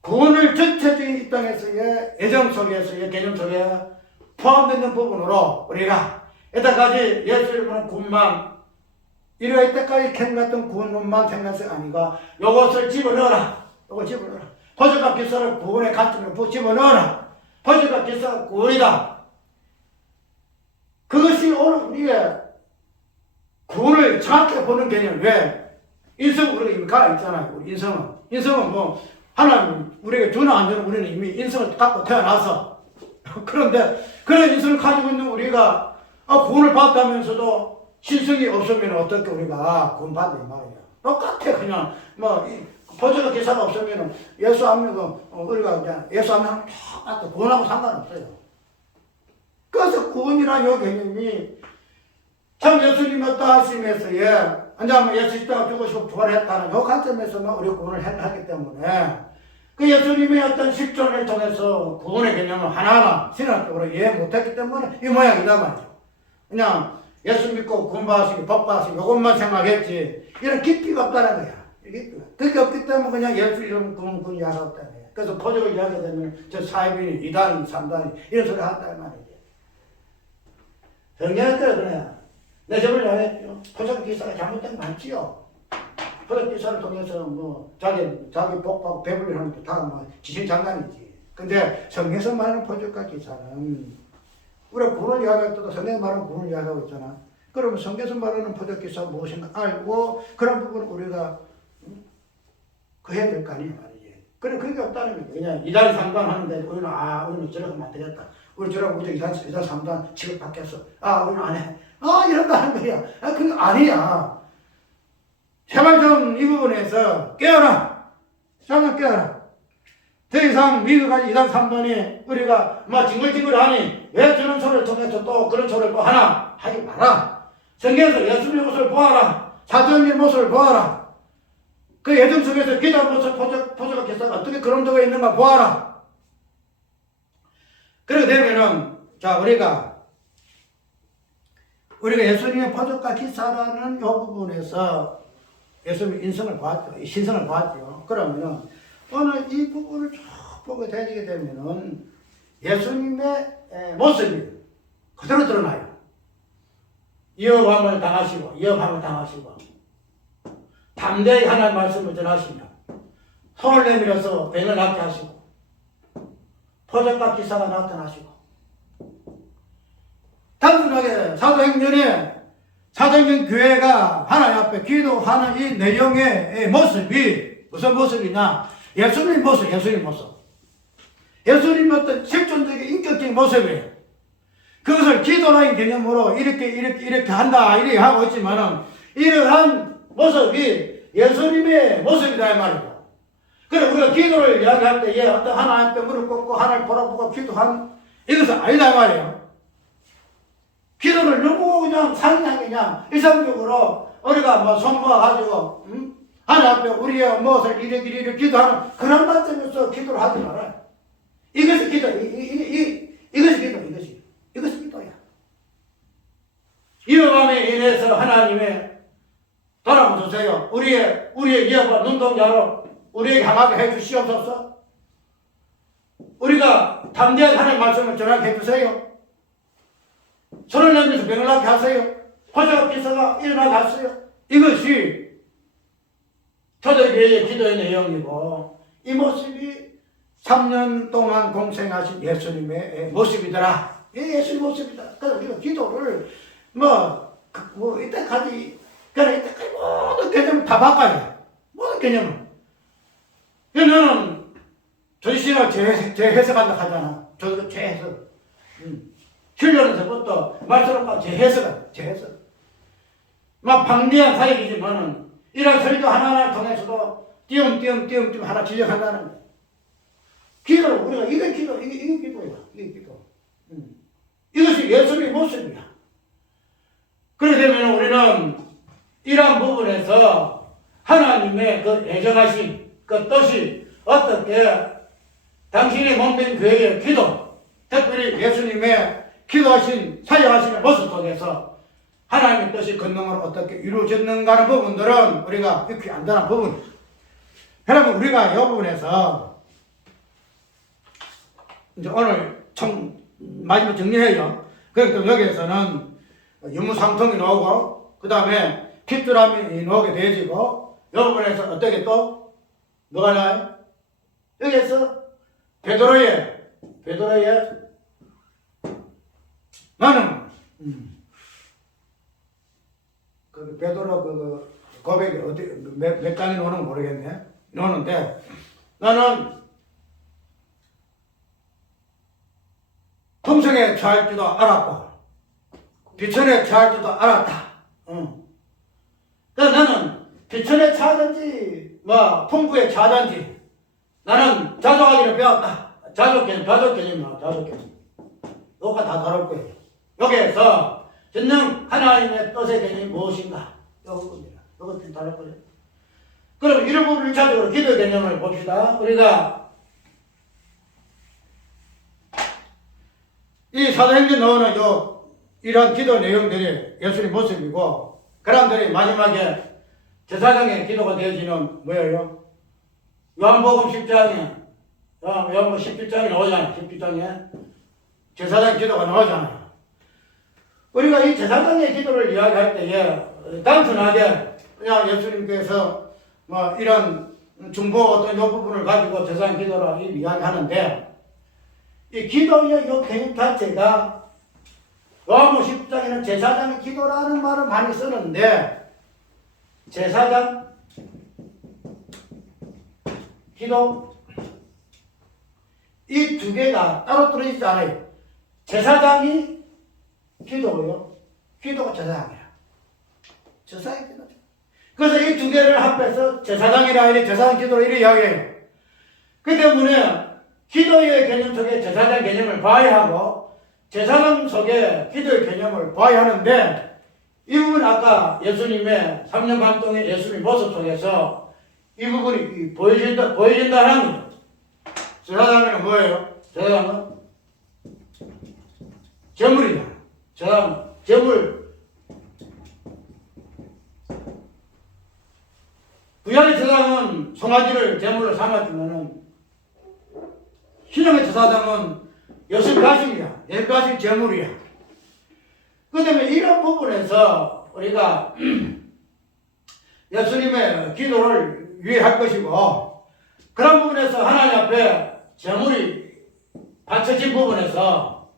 구원을 전체적인 이 땅에서의 예정 속에서의 개념 속에 포함되는 부분으로 우리가 이때까지 예수님은 구원만 이래가 이때까지 생각했던 구원론만 생각이 아니가 요것을 집어넣어라. 요걸 집어넣어라. 포적과 기사를 구원의 관점으로 집어넣어라. 포적과 기사가 구원이다. 그것이 오늘 우리의 구원을 정확히 보는 개념. 왜? 인성 우리가 이미 가 있잖아요. 우리 인성은 뭐 하나님 우리에게 주나 안 주나 우리는 이미 인성을 갖고 태어나서 그런데 그런 인성을 가지고 있는 우리가 구원을 받았다면서도 신성이 없으면 어떻게 우리가 구원받는 말이야. 똑같아. 그냥 뭐 포적과 기사가 없으면 예수 안 믿고 우리가 그냥 예수 안 믿으면 똑같아. 구원하고 상관없어요. 그래서 구원이라는 요 개념이 참 예수님 어떠 하심에서의 왜냐하면 예수 십자가 죽으시고 부활했다는 요 관점에서만 우리 구원을 행하기 때문에 그 예수님의 어떤 실존을 통해서 구원의 개념을 하나하나 신학적으로 이해 못했기 때문에 이 모양이다 말이죠. 그냥 예수 믿고 구원받으시고 복받으시고 이것만 생각했지 이런 깊이가 없다는 거야. 그게 없기 때문에 그냥 예수 이름 구원 이야기하고 있다는 거야. 그래서 포적을 이야기하면 저 사이비니 2단, 3단이 이런 소리 한다는 말이지. 정리할 거야 그래. 내 저번에 말했죠. 포적 기사가 잘못된 거 많지요. 포적 기사를 통해서 뭐 자기 복받고 배불리는 것도 다 뭐 지신장난이지. 근데 성경에서 말하는 포적과 기사는 우리가 구원을 이야기할 때도 성경에서 말하는 구원을 이야기하고 있잖아. 그러면 성경에서 말하는 포적 기사가 무엇인가 알고 그런 부분을 우리가 그 해야 될 거 아니야 말이지. 그래 그게 없다는 거지. 그냥 2단 3단 하는데 우리는 저렇게 안 되겠다. 우리 저라고 우리 2단 3단 취급받겠어. 우리는 안 해. 이런다는 거야. 그게 아니야. 제발 좀 이 부분에서 깨어라. 잠깐 깨어라. 더 이상 미국까지 2단 3단이 우리가 막 징글징글하니 왜 저런 소리를 통해서 또 그런 소리를 또 하나 하지 마라. 성경에서 예수님의 모습을 보아라. 사도행전 모습을 보아라. 그 예정 속에서 기도하면서 포도가 기사가 어떻게 그런 데가 있는가 보아라. 그렇게 되면은, 자, 우리가 예수님의 포도가 기사라는 이 부분에서 예수님의 인성을 보았죠. 신성을 보았죠. 그러면은, 오늘 이 부분을 쭉 보게 되게 되면은, 예수님의 모습이 그대로 드러나요. 위협함을 당하시고, 담대히 하나님 말씀을 전하시며, 손을 내밀어서 병을 낫게 하시고, 포도값 기사가 나타나시고, 단순하게 사도행전 교회가 하나님 앞에 기도하는 이 내용의 모습이 무슨 모습이냐? 예수님 모습. 예수님의 어떤 실존적인 인격적인 모습이에요. 그것을 기도라는 개념으로 이렇게 한다, 이렇게 하고 있지만은, 이러한 모습이 예수님의 모습이다, 이 말이죠. 그래, 우리가 기도를 이야기할 때에 어떤 하나님 앞에 무릎 꿇고 하나님 바라보고 기도한 이것은 아니다, 이 말이에요. 기도를 너무 그냥 상냥하게 그냥 일상적으로 우리가 뭐 손모아가지고, 하나님 앞에 우리의 무엇을 이렇게 기도하는 그런 관점에서 기도를 하지 말아요. 이것이 기도, 이것이 기도야. 위험함에 인해서 하나님의 돌아보세요. 우리의 위협과 눈동자로 우리에게 향하게 해주시옵소서. 우리가 담대한 하나님의 말씀을 전하게 해주세요. 손을 내밀어서 병을 낫게 하세요. 포도가 기사가 일어나게 하세요. 이것이 초대교회의 기도의 내용이고, 이 모습이 3년 동안 공생하신 예수님의 모습이더라. 예수님 모습이다. 그래서 우리가 기도를 이때까지 모든 개념을 다 바꿔요. 모든 개념을. 너는 전신을 재해석한다 하잖아. 저도 재해석. 7년에서부터 말씀까지 재해석. 방대한 사역이지만은, 이런 설교 하나하나를 통해서도 띄엄띄엄 하나 지적한다는 거예요. 기도를 우리가 이게 기도야. 이게 기도. 이것이 예수님의 모습이야. 그렇게 되면 우리는 이러한 부분에서 하나님의 그 애정하신 그 뜻이 어떻게 당신의 몸된 교회의 기도, 특별히 예수님의 기도하신 사역하시는 모습 속에서 하나님의 뜻이 권능으로 어떻게 이루어졌는가 하는 부분들은 우리가 익히 안다는 부분이죠. 여러분, 우리가 이 부분에서 이제 오늘 마지막 정리해요. 그래서 여기에서는 유무상통이 나오고, 그 다음에 핏줄함이 나오게 되어지고, 이 부분에서 어떻게 또 뭐가 나요? 여기에서 베드로의 나는 그 베드로 그 고백이 어디 몇 장이 나오는 모르겠네. 나오는데, 나는 품성에 처할 줄도 알았고 비천에 처할 줄도 알았다. 그래서 나는 비천에 처하든지 풍부에 처하든지 나는 자족하기를 배웠다. 자족 개념. 요가 다 다룰 거예요. 여기에서 전능 하나님의 뜻의 개념이 무엇인가? 요겁니다. 요것 좀 다룰 거예요. 그럼 이런 부분을 1차적으로 기도 개념을 봅시다. 우리가 이 사도행전 나오는 이러한 기도 내용들이 예수님 모습이고, 그 사람들이 마지막에 제사장의 기도가 되어지는 뭐예요? 요한복음 10장에, 요한복음 17장에 나오잖아요. 17장에 제사장 기도가 나오잖아요. 우리가 이 제사장의 기도를 이야기할 때에 단순하게 그냥 예수님께서 이런 중보 어떤 요 부분을 가지고 제사장 기도를 이야기하는데, 이 기도의 요 개념 자체가 요한복음 10장에는 제사장의 기도라는 말을 많이 쓰는데, 제사장 기도 이 두 개가 따로 떨어지지 않아요. 제사장이 기도예요. 기도가 제사장이야. 제사장이 기도. 그래서 이 두 개를 합해서 제사장이라 이래 제사장 기도를 이래 이야기해요. 그 때문에 기도의 개념 속에 제사장 개념을 봐야 하고 제사장 속에 기도의 개념을 봐야 하는데, 이 부분 아까 예수님의 3년 반 동안 예수님 모습 속에서 이 부분이 보여진다 하는 거죠. 제사장은 뭐예요? 제사장은 제물이다. 제사장은 제물. 구약의 제사장은 송아지를 제물로 삼았지만은 신약의 제사장은 여슬가심이야. 열가심 제물이야. 그 다음에 이런 부분에서 우리가 예수님의 기도를 위할 것이고, 그런 부분에서 하나님 앞에 제물이 바쳐진 부분에서,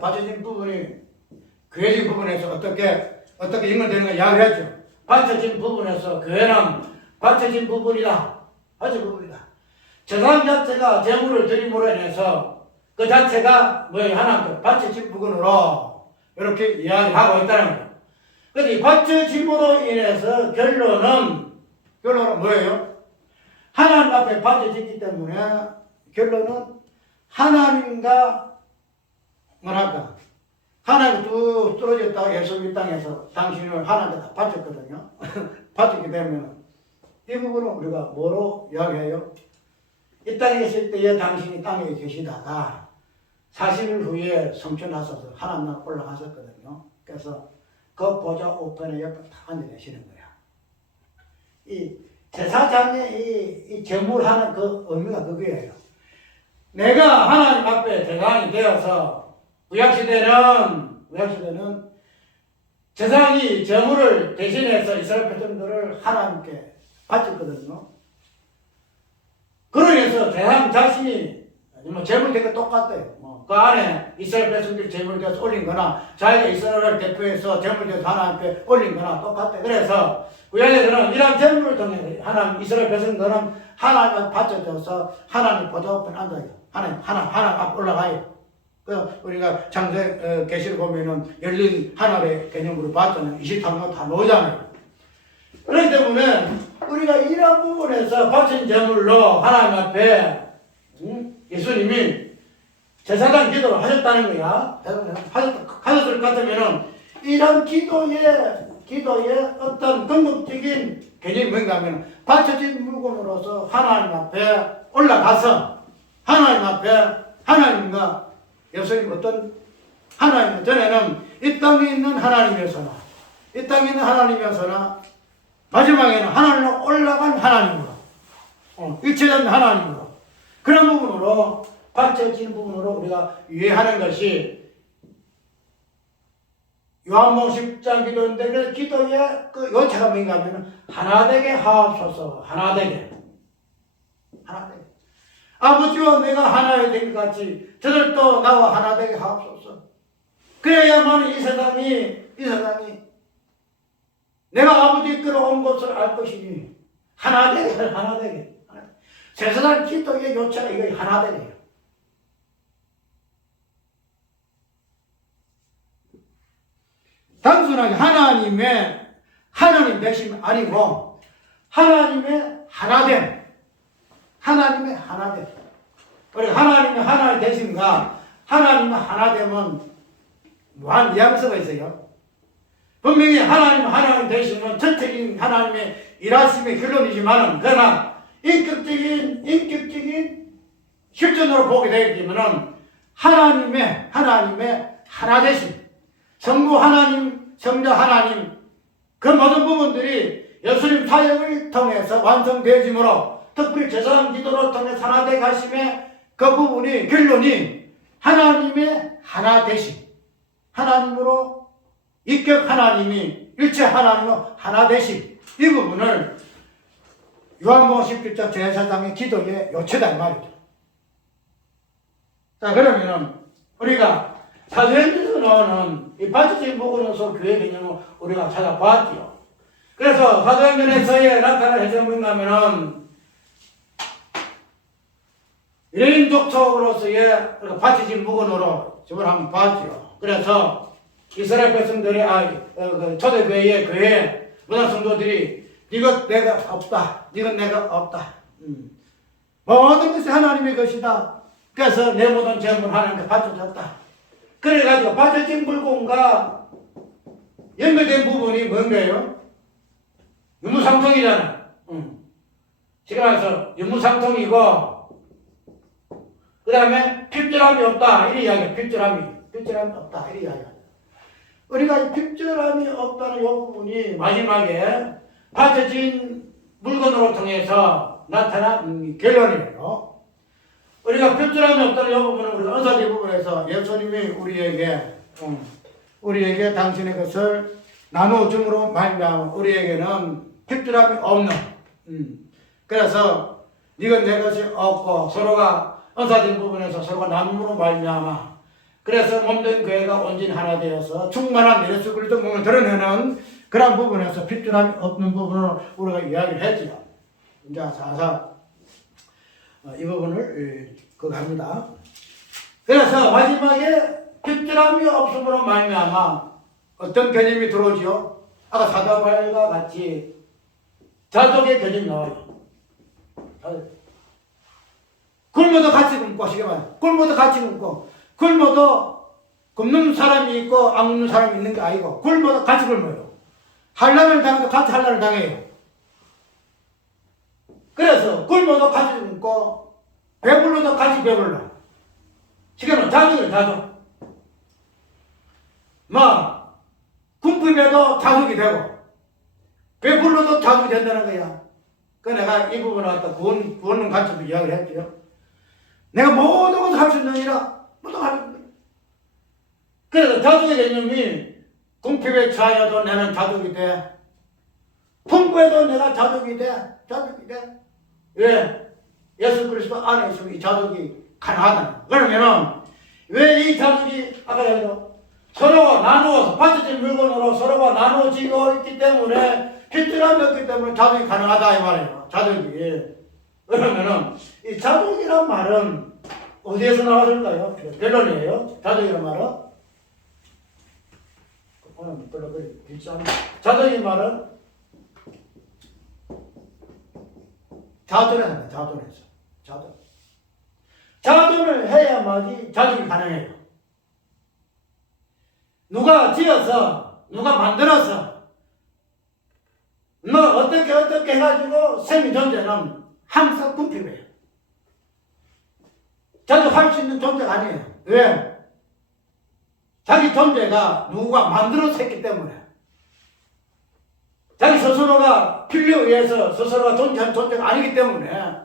바쳐진 부분이 교회적인 부분에서 어떻게 연결되는가 이야기를 했죠. 바쳐진 부분에서 교회는 바쳐진 부분이다. 바쳐진 부분이다. 제사장 자체가 제물을 드림으로 인해서 그 자체가 하나님께 바쳐진 부분으로 이렇게 이야기하고 있다는 거예요. 그런데 이 바쳐짐으로 인해서 결론은 뭐예요? 하나님 앞에 바쳐졌기 때문에 결론은 하나님과 뭐랄까 하나님이 뚝 떨어졌다가 예수 이 땅에서 당신을 하나님께 다 바쳤거든요. 바쳤기 때문에 이 부분은 우리가 뭐로 이야기해요? 이 땅에 있을 때에 당신이 땅에 계시다가 40일 후에 성천하셔서 하나님 나라 올라가셨거든요. 그래서 그 보좌 우편에 옆에 탁 앉아 계시는 거야. 이 제사장의 이 제물하는 그 의미가 그거예요. 내가 하나님 앞에 제사장이 되어서 구약시대는 제사장이 제물을 대신해서 이스라엘 백성들을 하나님께 바쳤거든요. 그러면서 제사장 자신이 제물된 거 똑같아요. 그 안에 이스라엘 백성들이 제물되어서 올린 거나 자기가 이스라엘을 대표해서 제물되어서 하나님께 올린 거나 똑같아요. 그래서 구약에서는 이런 제물을 통해 이스라엘 백성들은 하나님께 바쳐져서 하나님 보좌 앞에 앉아요. 하나님 앞 올라가요. 우리가 창세 계시를 보면은 열린 하늘의 개념으로 봤잖아요. 23명 다 나오잖아요. 그렇기 때문에 우리가 이런 부분에서 바친 제물로 하나님 앞에 예수님이 제사장 기도를 하셨다는 거야. 하셨을 것 같으면은 이런 기도의 어떤 궁극적인 개념이 뭔가 하면 바쳐진 물건으로서 하나님 앞에 올라가서 하나님 앞에 하나님과 예수님 어떤 하나님 전에는 이 땅에 있는 하나님이었으나 마지막에는 하나님으로 올라간 하나님으로 일체된 하나님으로 그런 부분으로 바쳐진 부분으로 우리가 이해하는 것이 요한복음 10장 기도인데 그 기도의 그 요체가 뭔가 하면 하나 되게 하옵소서. 하나 되게 아버지와 내가 하나 된 것 같이 저들도 나와 하나 되게 하옵소서. 그래야만 이 세상이 내가 아버지 끌어온 것을 알 것이니 하나 되게 세상 기도의 요체가 이거 하나 되게요. 단순하게 하나님 되심이 아니고 하나님의 하나됨. 우리 하나님의 하나 되심과 하나님의 하나됨은 무한 뉘앙스가 있어요. 분명히 하나님 되심은 전적인 하나님의 일하심의 결론이지만은 그러나 인격적인 실존으로 보게 되기 때문에 하나님의 하나 되심, 성부 하나님, 성자 하나님 그 모든 부분들이 예수님 사역을 통해서 완성되어지므로 특별히 제사장 기도를 통해 하나 되게 하심의 그 부분이 결론이 하나님의 하나 되심, 하나님으로 인격 하나님이 일체 하나님으로 하나 되심 이 부분을 요한복음 17장 제사장의 기도의 요체다 이 말이죠. 자 그러면은 우리가 사도행전에서 나오는 이 바쳐진 부분에서 교회 개념을 우리가 찾아봤지요. 그래서 사도행전에서의 나타난 해석은 뭔가 하면은 유대인 족속으로서의 바쳐진 부분으로 저걸 한번 봤지요. 그래서 이스라엘 백성들의 초대교회의 교회 문화 성도들이 이것 내가 없다. 이건 내가 없다. 모든 것이 하나님의 것이다. 그래서 내 모든 재물 하나님께 바쳐졌다. 그래가지고 바쳐진 물건과 연결된 부분이 뭔가요? 유무상통이잖아. 지금 와서 유무상통이고, 그 다음에 필절함이 없다. 이런 이야기야. 필절함이 없다. 이런 이야기야. 우리가 이 필절함이 없다는 이 부분이 마지막에 받쳐진 물건으로 통해서 나타난 결론이에요. 우리가 필절함이 없다는 이 부분은 우리가 언사지 부분에서 예수님이 우리에게 당신의 것을 나누어 줌으로 말미암아 우리에게는 필절함이 없는. 그래서 네가 내 것이 없고 서로가 언사된 부분에서 서로가 나눔으로 말미암아 그래서 몸된 교회가 온전히 하나 되어서 충만한 예수 그리스도 몸을 드러내는 그런 부분에서 필요함이 없는 부분을 우리가 이야기를 했지요. 이제 자사 이 부분을 합니다. 그래서 마지막에 필요함이 없음으로 말미암아 어떤 개념이 들어오지요? 아까 사도바울과 같이 자족의 개념이 나와요. 굶어도 같이 굶고, 굶어도 같이 굶고, 굶어도 굶는 사람이 있고 안 굶는 사람이 있는 게 아니고 굶어도 같이 굶어요. 환난을 당해도 같이 환난을 당해요. 그래서 굶어도 같이 굶고 배불러도 같이 배불러. 지금은 자족이에요. 자족. 굶으면도 자족이 되고 배불러도 자족이 된다는 거야. 그 내가 이 부분을 갖다 구원론 관점도 이야기를 했죠. 내가 모든 것을 할 수 있느니라. 모든 것을 할 수 있느니라. 그래서 자족의 개념이 궁핍에 처하여도 나는 자족이 돼. 풍부해도 내가 자족이 돼. 자족이 돼. 왜? 예수 그리스도 안에 있으면 이 자족이 가능하다. 그러면은 왜 이 자족이 아까 얘기했죠. 서로가 나누어서 받쳐진 물건으로 서로가 나누어지고 있기 때문에 필요함이 없기 때문에 자족이 가능하다 이 말이에요. 자족이. 그러면은 이 자족이란 말은 어디에서 나왔을까요? 결론이에요. 자족이란 말은 오늘 별로 길지 않아. 자족이 말은 자존에서 자존을 해야만이 자족이 가능해요. 누가 지어서 누가 만들어서 어떻게 해가지고 생긴 존재는 항상 궁핍해요. 자족할 수 있는 존재가 아니에요. 왜? 자기 존재가 누가 만들어서 했기 때문에 자기 스스로가 필요에 의해서 스스로가 존재한 존재가 아니기 때문에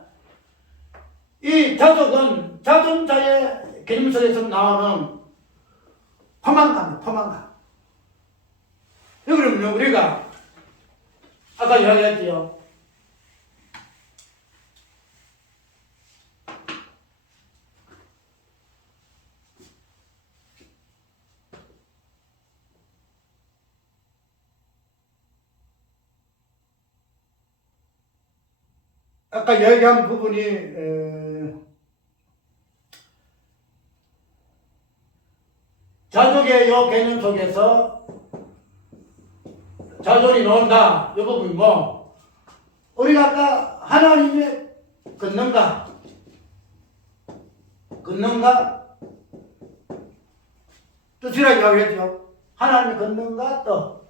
이 자족은 자존자의 개념 속에서 나오는 포만감. 그러면 우리가 아까 이야기했지요. 아까 이야기한 부분이 자족의 이 개념 속에서 자존이 나온다. 이 부분이 우리가 아까 하나님의 걷는가 뜻이라고 이야기했죠. 하나님의 걷는가 뜻.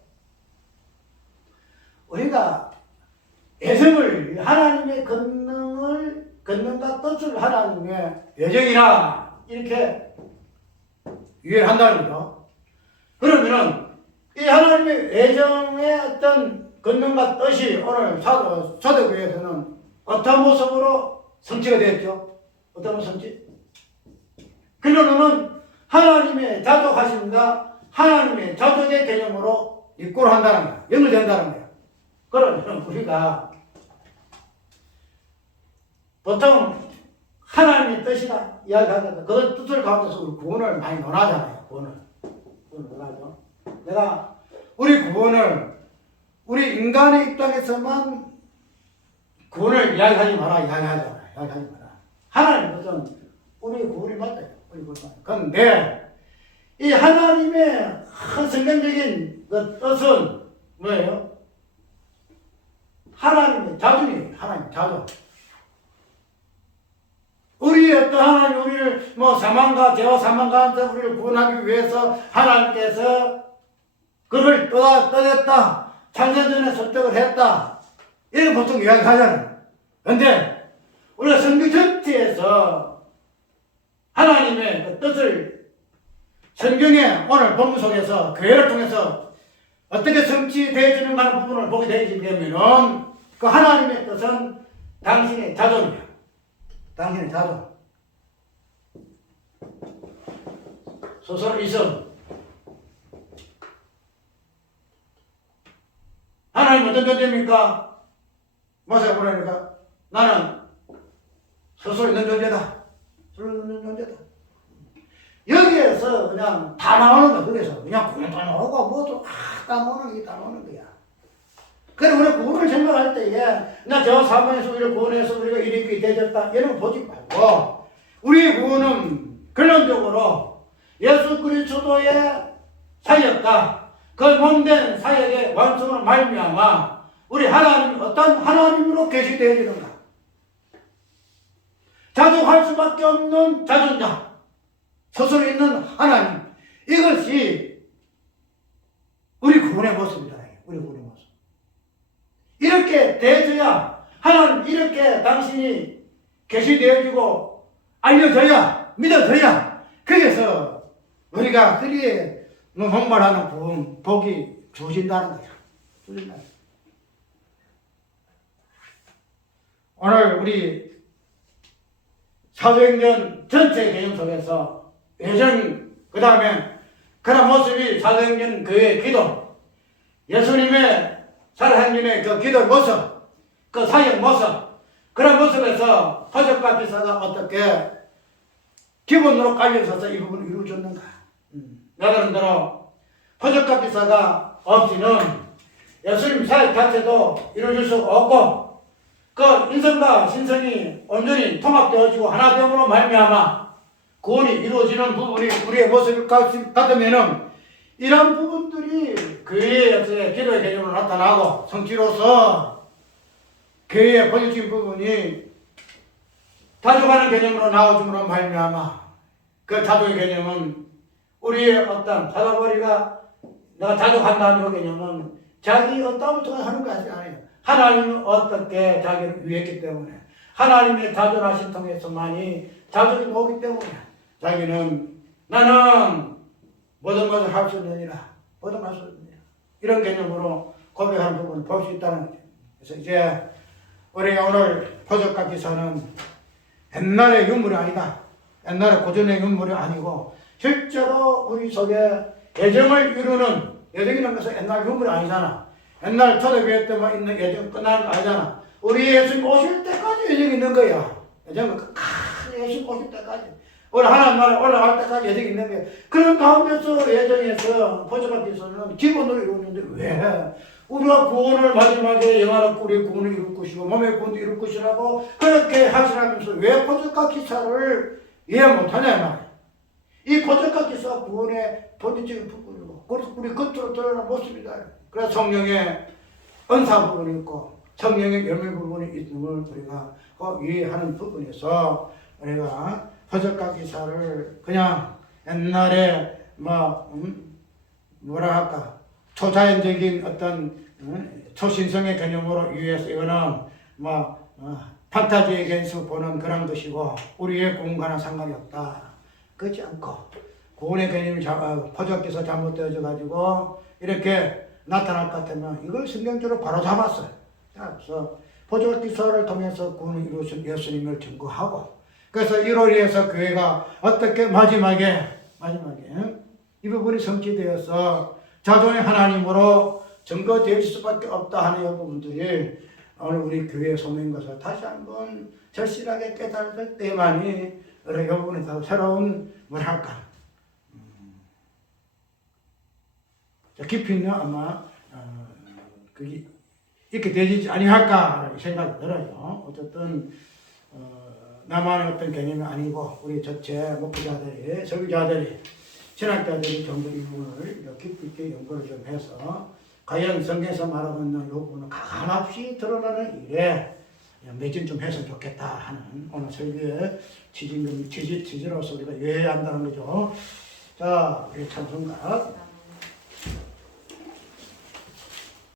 우리가 예정을 하나님의 걷는가 뜻을 하나님의 예정이라 이렇게 이해를 한다는 거죠. 그러면은 이 하나님의 예정의 어떤 걷는가 뜻이 오늘 사도교회에서는 어떤 모습으로 성취가 되었죠? 어떤 모습 성취? 그러면은 하나님의 자족하심과 하나님의 자족의 개념으로 입고를 한다는 거야. 연결된다는 거야. 그러면 우리가 보통 하나님의 뜻이다 이야기하는데 그 뜻을 가운데서 우리 구원을 많이 논하잖아요. 구원을 논하죠. 내가 우리 구원을 우리 인간의 입장에서만 구원을 이야기하지 마라. 하나님의 뜻은 우리 구원이 맞아요. 우리 구원이 맞아요. 그런데 이 하나님의 성경적인 그 뜻은 뭐예요? 하나님의 자존이에요. 하나님의 자존. 우리의 어떤 하나님, 우리를 죄와 사망가한테 우리를 구원하기 위해서 하나님께서 그를 떠냈다. 창세전에 설득을 했다. 이렇게 보통 이야기하잖아요. 그런데 우리가 성경 전체에서 하나님의 그 뜻을 성경의 오늘 본문 속에서 교회를 통해서 어떻게 성취되어지는가 하는 부분을 보게 되면은 그 하나님의 뜻은 당신의 자존이야. 당신의 자존. 소설 이성. 하나님 어떤 존재입니까? 모세가 그러니까 나는 스스로 있는 존재다. 스스로 있는 존재다. 여기에서 그냥 다 나오는 거야. 거기서 그냥 구원도 나오고 뭐도 다 나오는 게 다 나오는 거야. 그래 우리 구원을 생각할 때에 나 저 사방에서 우리를 구원해서 우리가 이렇게 되졌다 이런 거 보지 말고 우리의 구원은 근원적으로 예수 그리스도의 사역과 그 몸된 사역의 완성을 말미암아 우리 하나님 어떤 하나님으로 계시되어지는가. 자족할 수밖에 없는 자존자, 스스로 있는 하나님. 이것이 우리 구원의 모습이다. 우리 구원의 모습. 이렇게 되어져야 하나님 이렇게 당신이 계시되어지고 알려져야 믿어져야 거기서 우리가 그리에 목말하는 복이 주어진다는 거야. 주어진다는 거야. 오늘 우리 사도행전 전체 개념 속에서 예전 그 다음에 그런 모습이 사도행전 교회의 기도, 예수님의 살아행전의 그 기도 모습, 그 사역 모습, 그런 모습에서 허접과 비사가 어떻게 기본으로 깔려서서 이 부분을 이루어졌는가. 나름대로 허접과 비사가 없이는 예수님 사역 자체도 이루어질 수 없고 그 인성과 신성이 온전히 통합되어지고 하나 되므로 말미암아 구원이 이루어지는 부분이 우리의 모습일 같으면은 이런 부분들이 교회에서의 기도의 개념으로 나타나고 성취로서 교회의 본질적인 부분이 자족하는 개념으로 나오줌으로 말미암아 그 자족의 개념은 우리의 어떤 자족거리가 내가 자족한다는 그 개념은 자기 어떠부터 하는 것이 아니에요. 하나님은 어떻게 자기를 위했기 때문에 하나님의 자존하심 통해서만이 자존이 오기 때문에 자기는 나는 모든 것을 할 수 있느니라. 모든 것을 할 수 있느니라. 이런 개념으로 고백하는 부분을 볼 수 있다는 거죠. 그래서 이제 우리 오늘 포적과 기사는 옛날의 유물이 아니다. 옛날의 고전의 유물이 아니고 실제로 우리 속에 예정을 이루는 예정이라는 것은 옛날 유물이 아니잖아. 옛날 초대교회 때만 있는 예정 끝나는 거 아니잖아. 우리 예수님 오실 때까지 예정이 있는 거야. 예정은 큰 예수님 오실 때까지. 우리 하나님 나라에 올라갈 때까지 예정이 있는 거야. 그런 가운데서 예정에서 포적하기서는 기본으로 이루어지는데 왜? 우리가 구원을 마지막에 영화롭고 우리 구원을 이룰 것이고 몸의 구원도 이룰 것이라고 그렇게 하시라면서 왜 포적과 기사를 이해 못하냐 말이야. 이 포적과 기사가 구원의 본질적인 부분이고 그래서 우리 겉으로 드러나는 모습이다. 그래서 성령의 은사 부분이 있고 성령의 열매 부분이 있는 걸 우리가 이해하는 부분에서 우리가 포적과 기사를 그냥 옛날에 뭐라 할까 초자연적인 어떤 초신성의 개념으로 이해해서 이거는 판타지의 개념에서 보는 그런 것이고 우리의 구원과는 상관이 없다. 그렇지 않고 구원의 개념이 포적기사 잘못되어져 가지고 이렇게 나타날 것 같으면 이걸 성경적으로 바로 잡았어요. 그래서 포적기사를 통해서 구원을 이루신 예수님을 증거하고 그래서 이로 인해서 교회가 어떻게 마지막에 이 부분이 성취되어서 자존의 하나님으로 증거될 수밖에 없다 하는 이 부분들이 오늘 우리 교회의 소명인 것을 다시 한번 절실하게 깨달을 때만이 이 부분에서 새로운 뭐랄까 깊이 있는 아마 그게 이렇게 되지 아니할까 생각이 들어요. 어쨌든 나만의 어떤 개념이 아니고 우리 전체 목회자들이 설교자들이 신학자들이 전부 이 부분을 깊이 있게 연구를 좀 해서 과연 성경에서 말하고 있는 이 부분은 가감없이 드러나는 일에 매진 좀 했으면 좋겠다 하는 오늘 설교의 취지로서 우리가 이해해야 한다는 거죠. 자, 우리 찬송가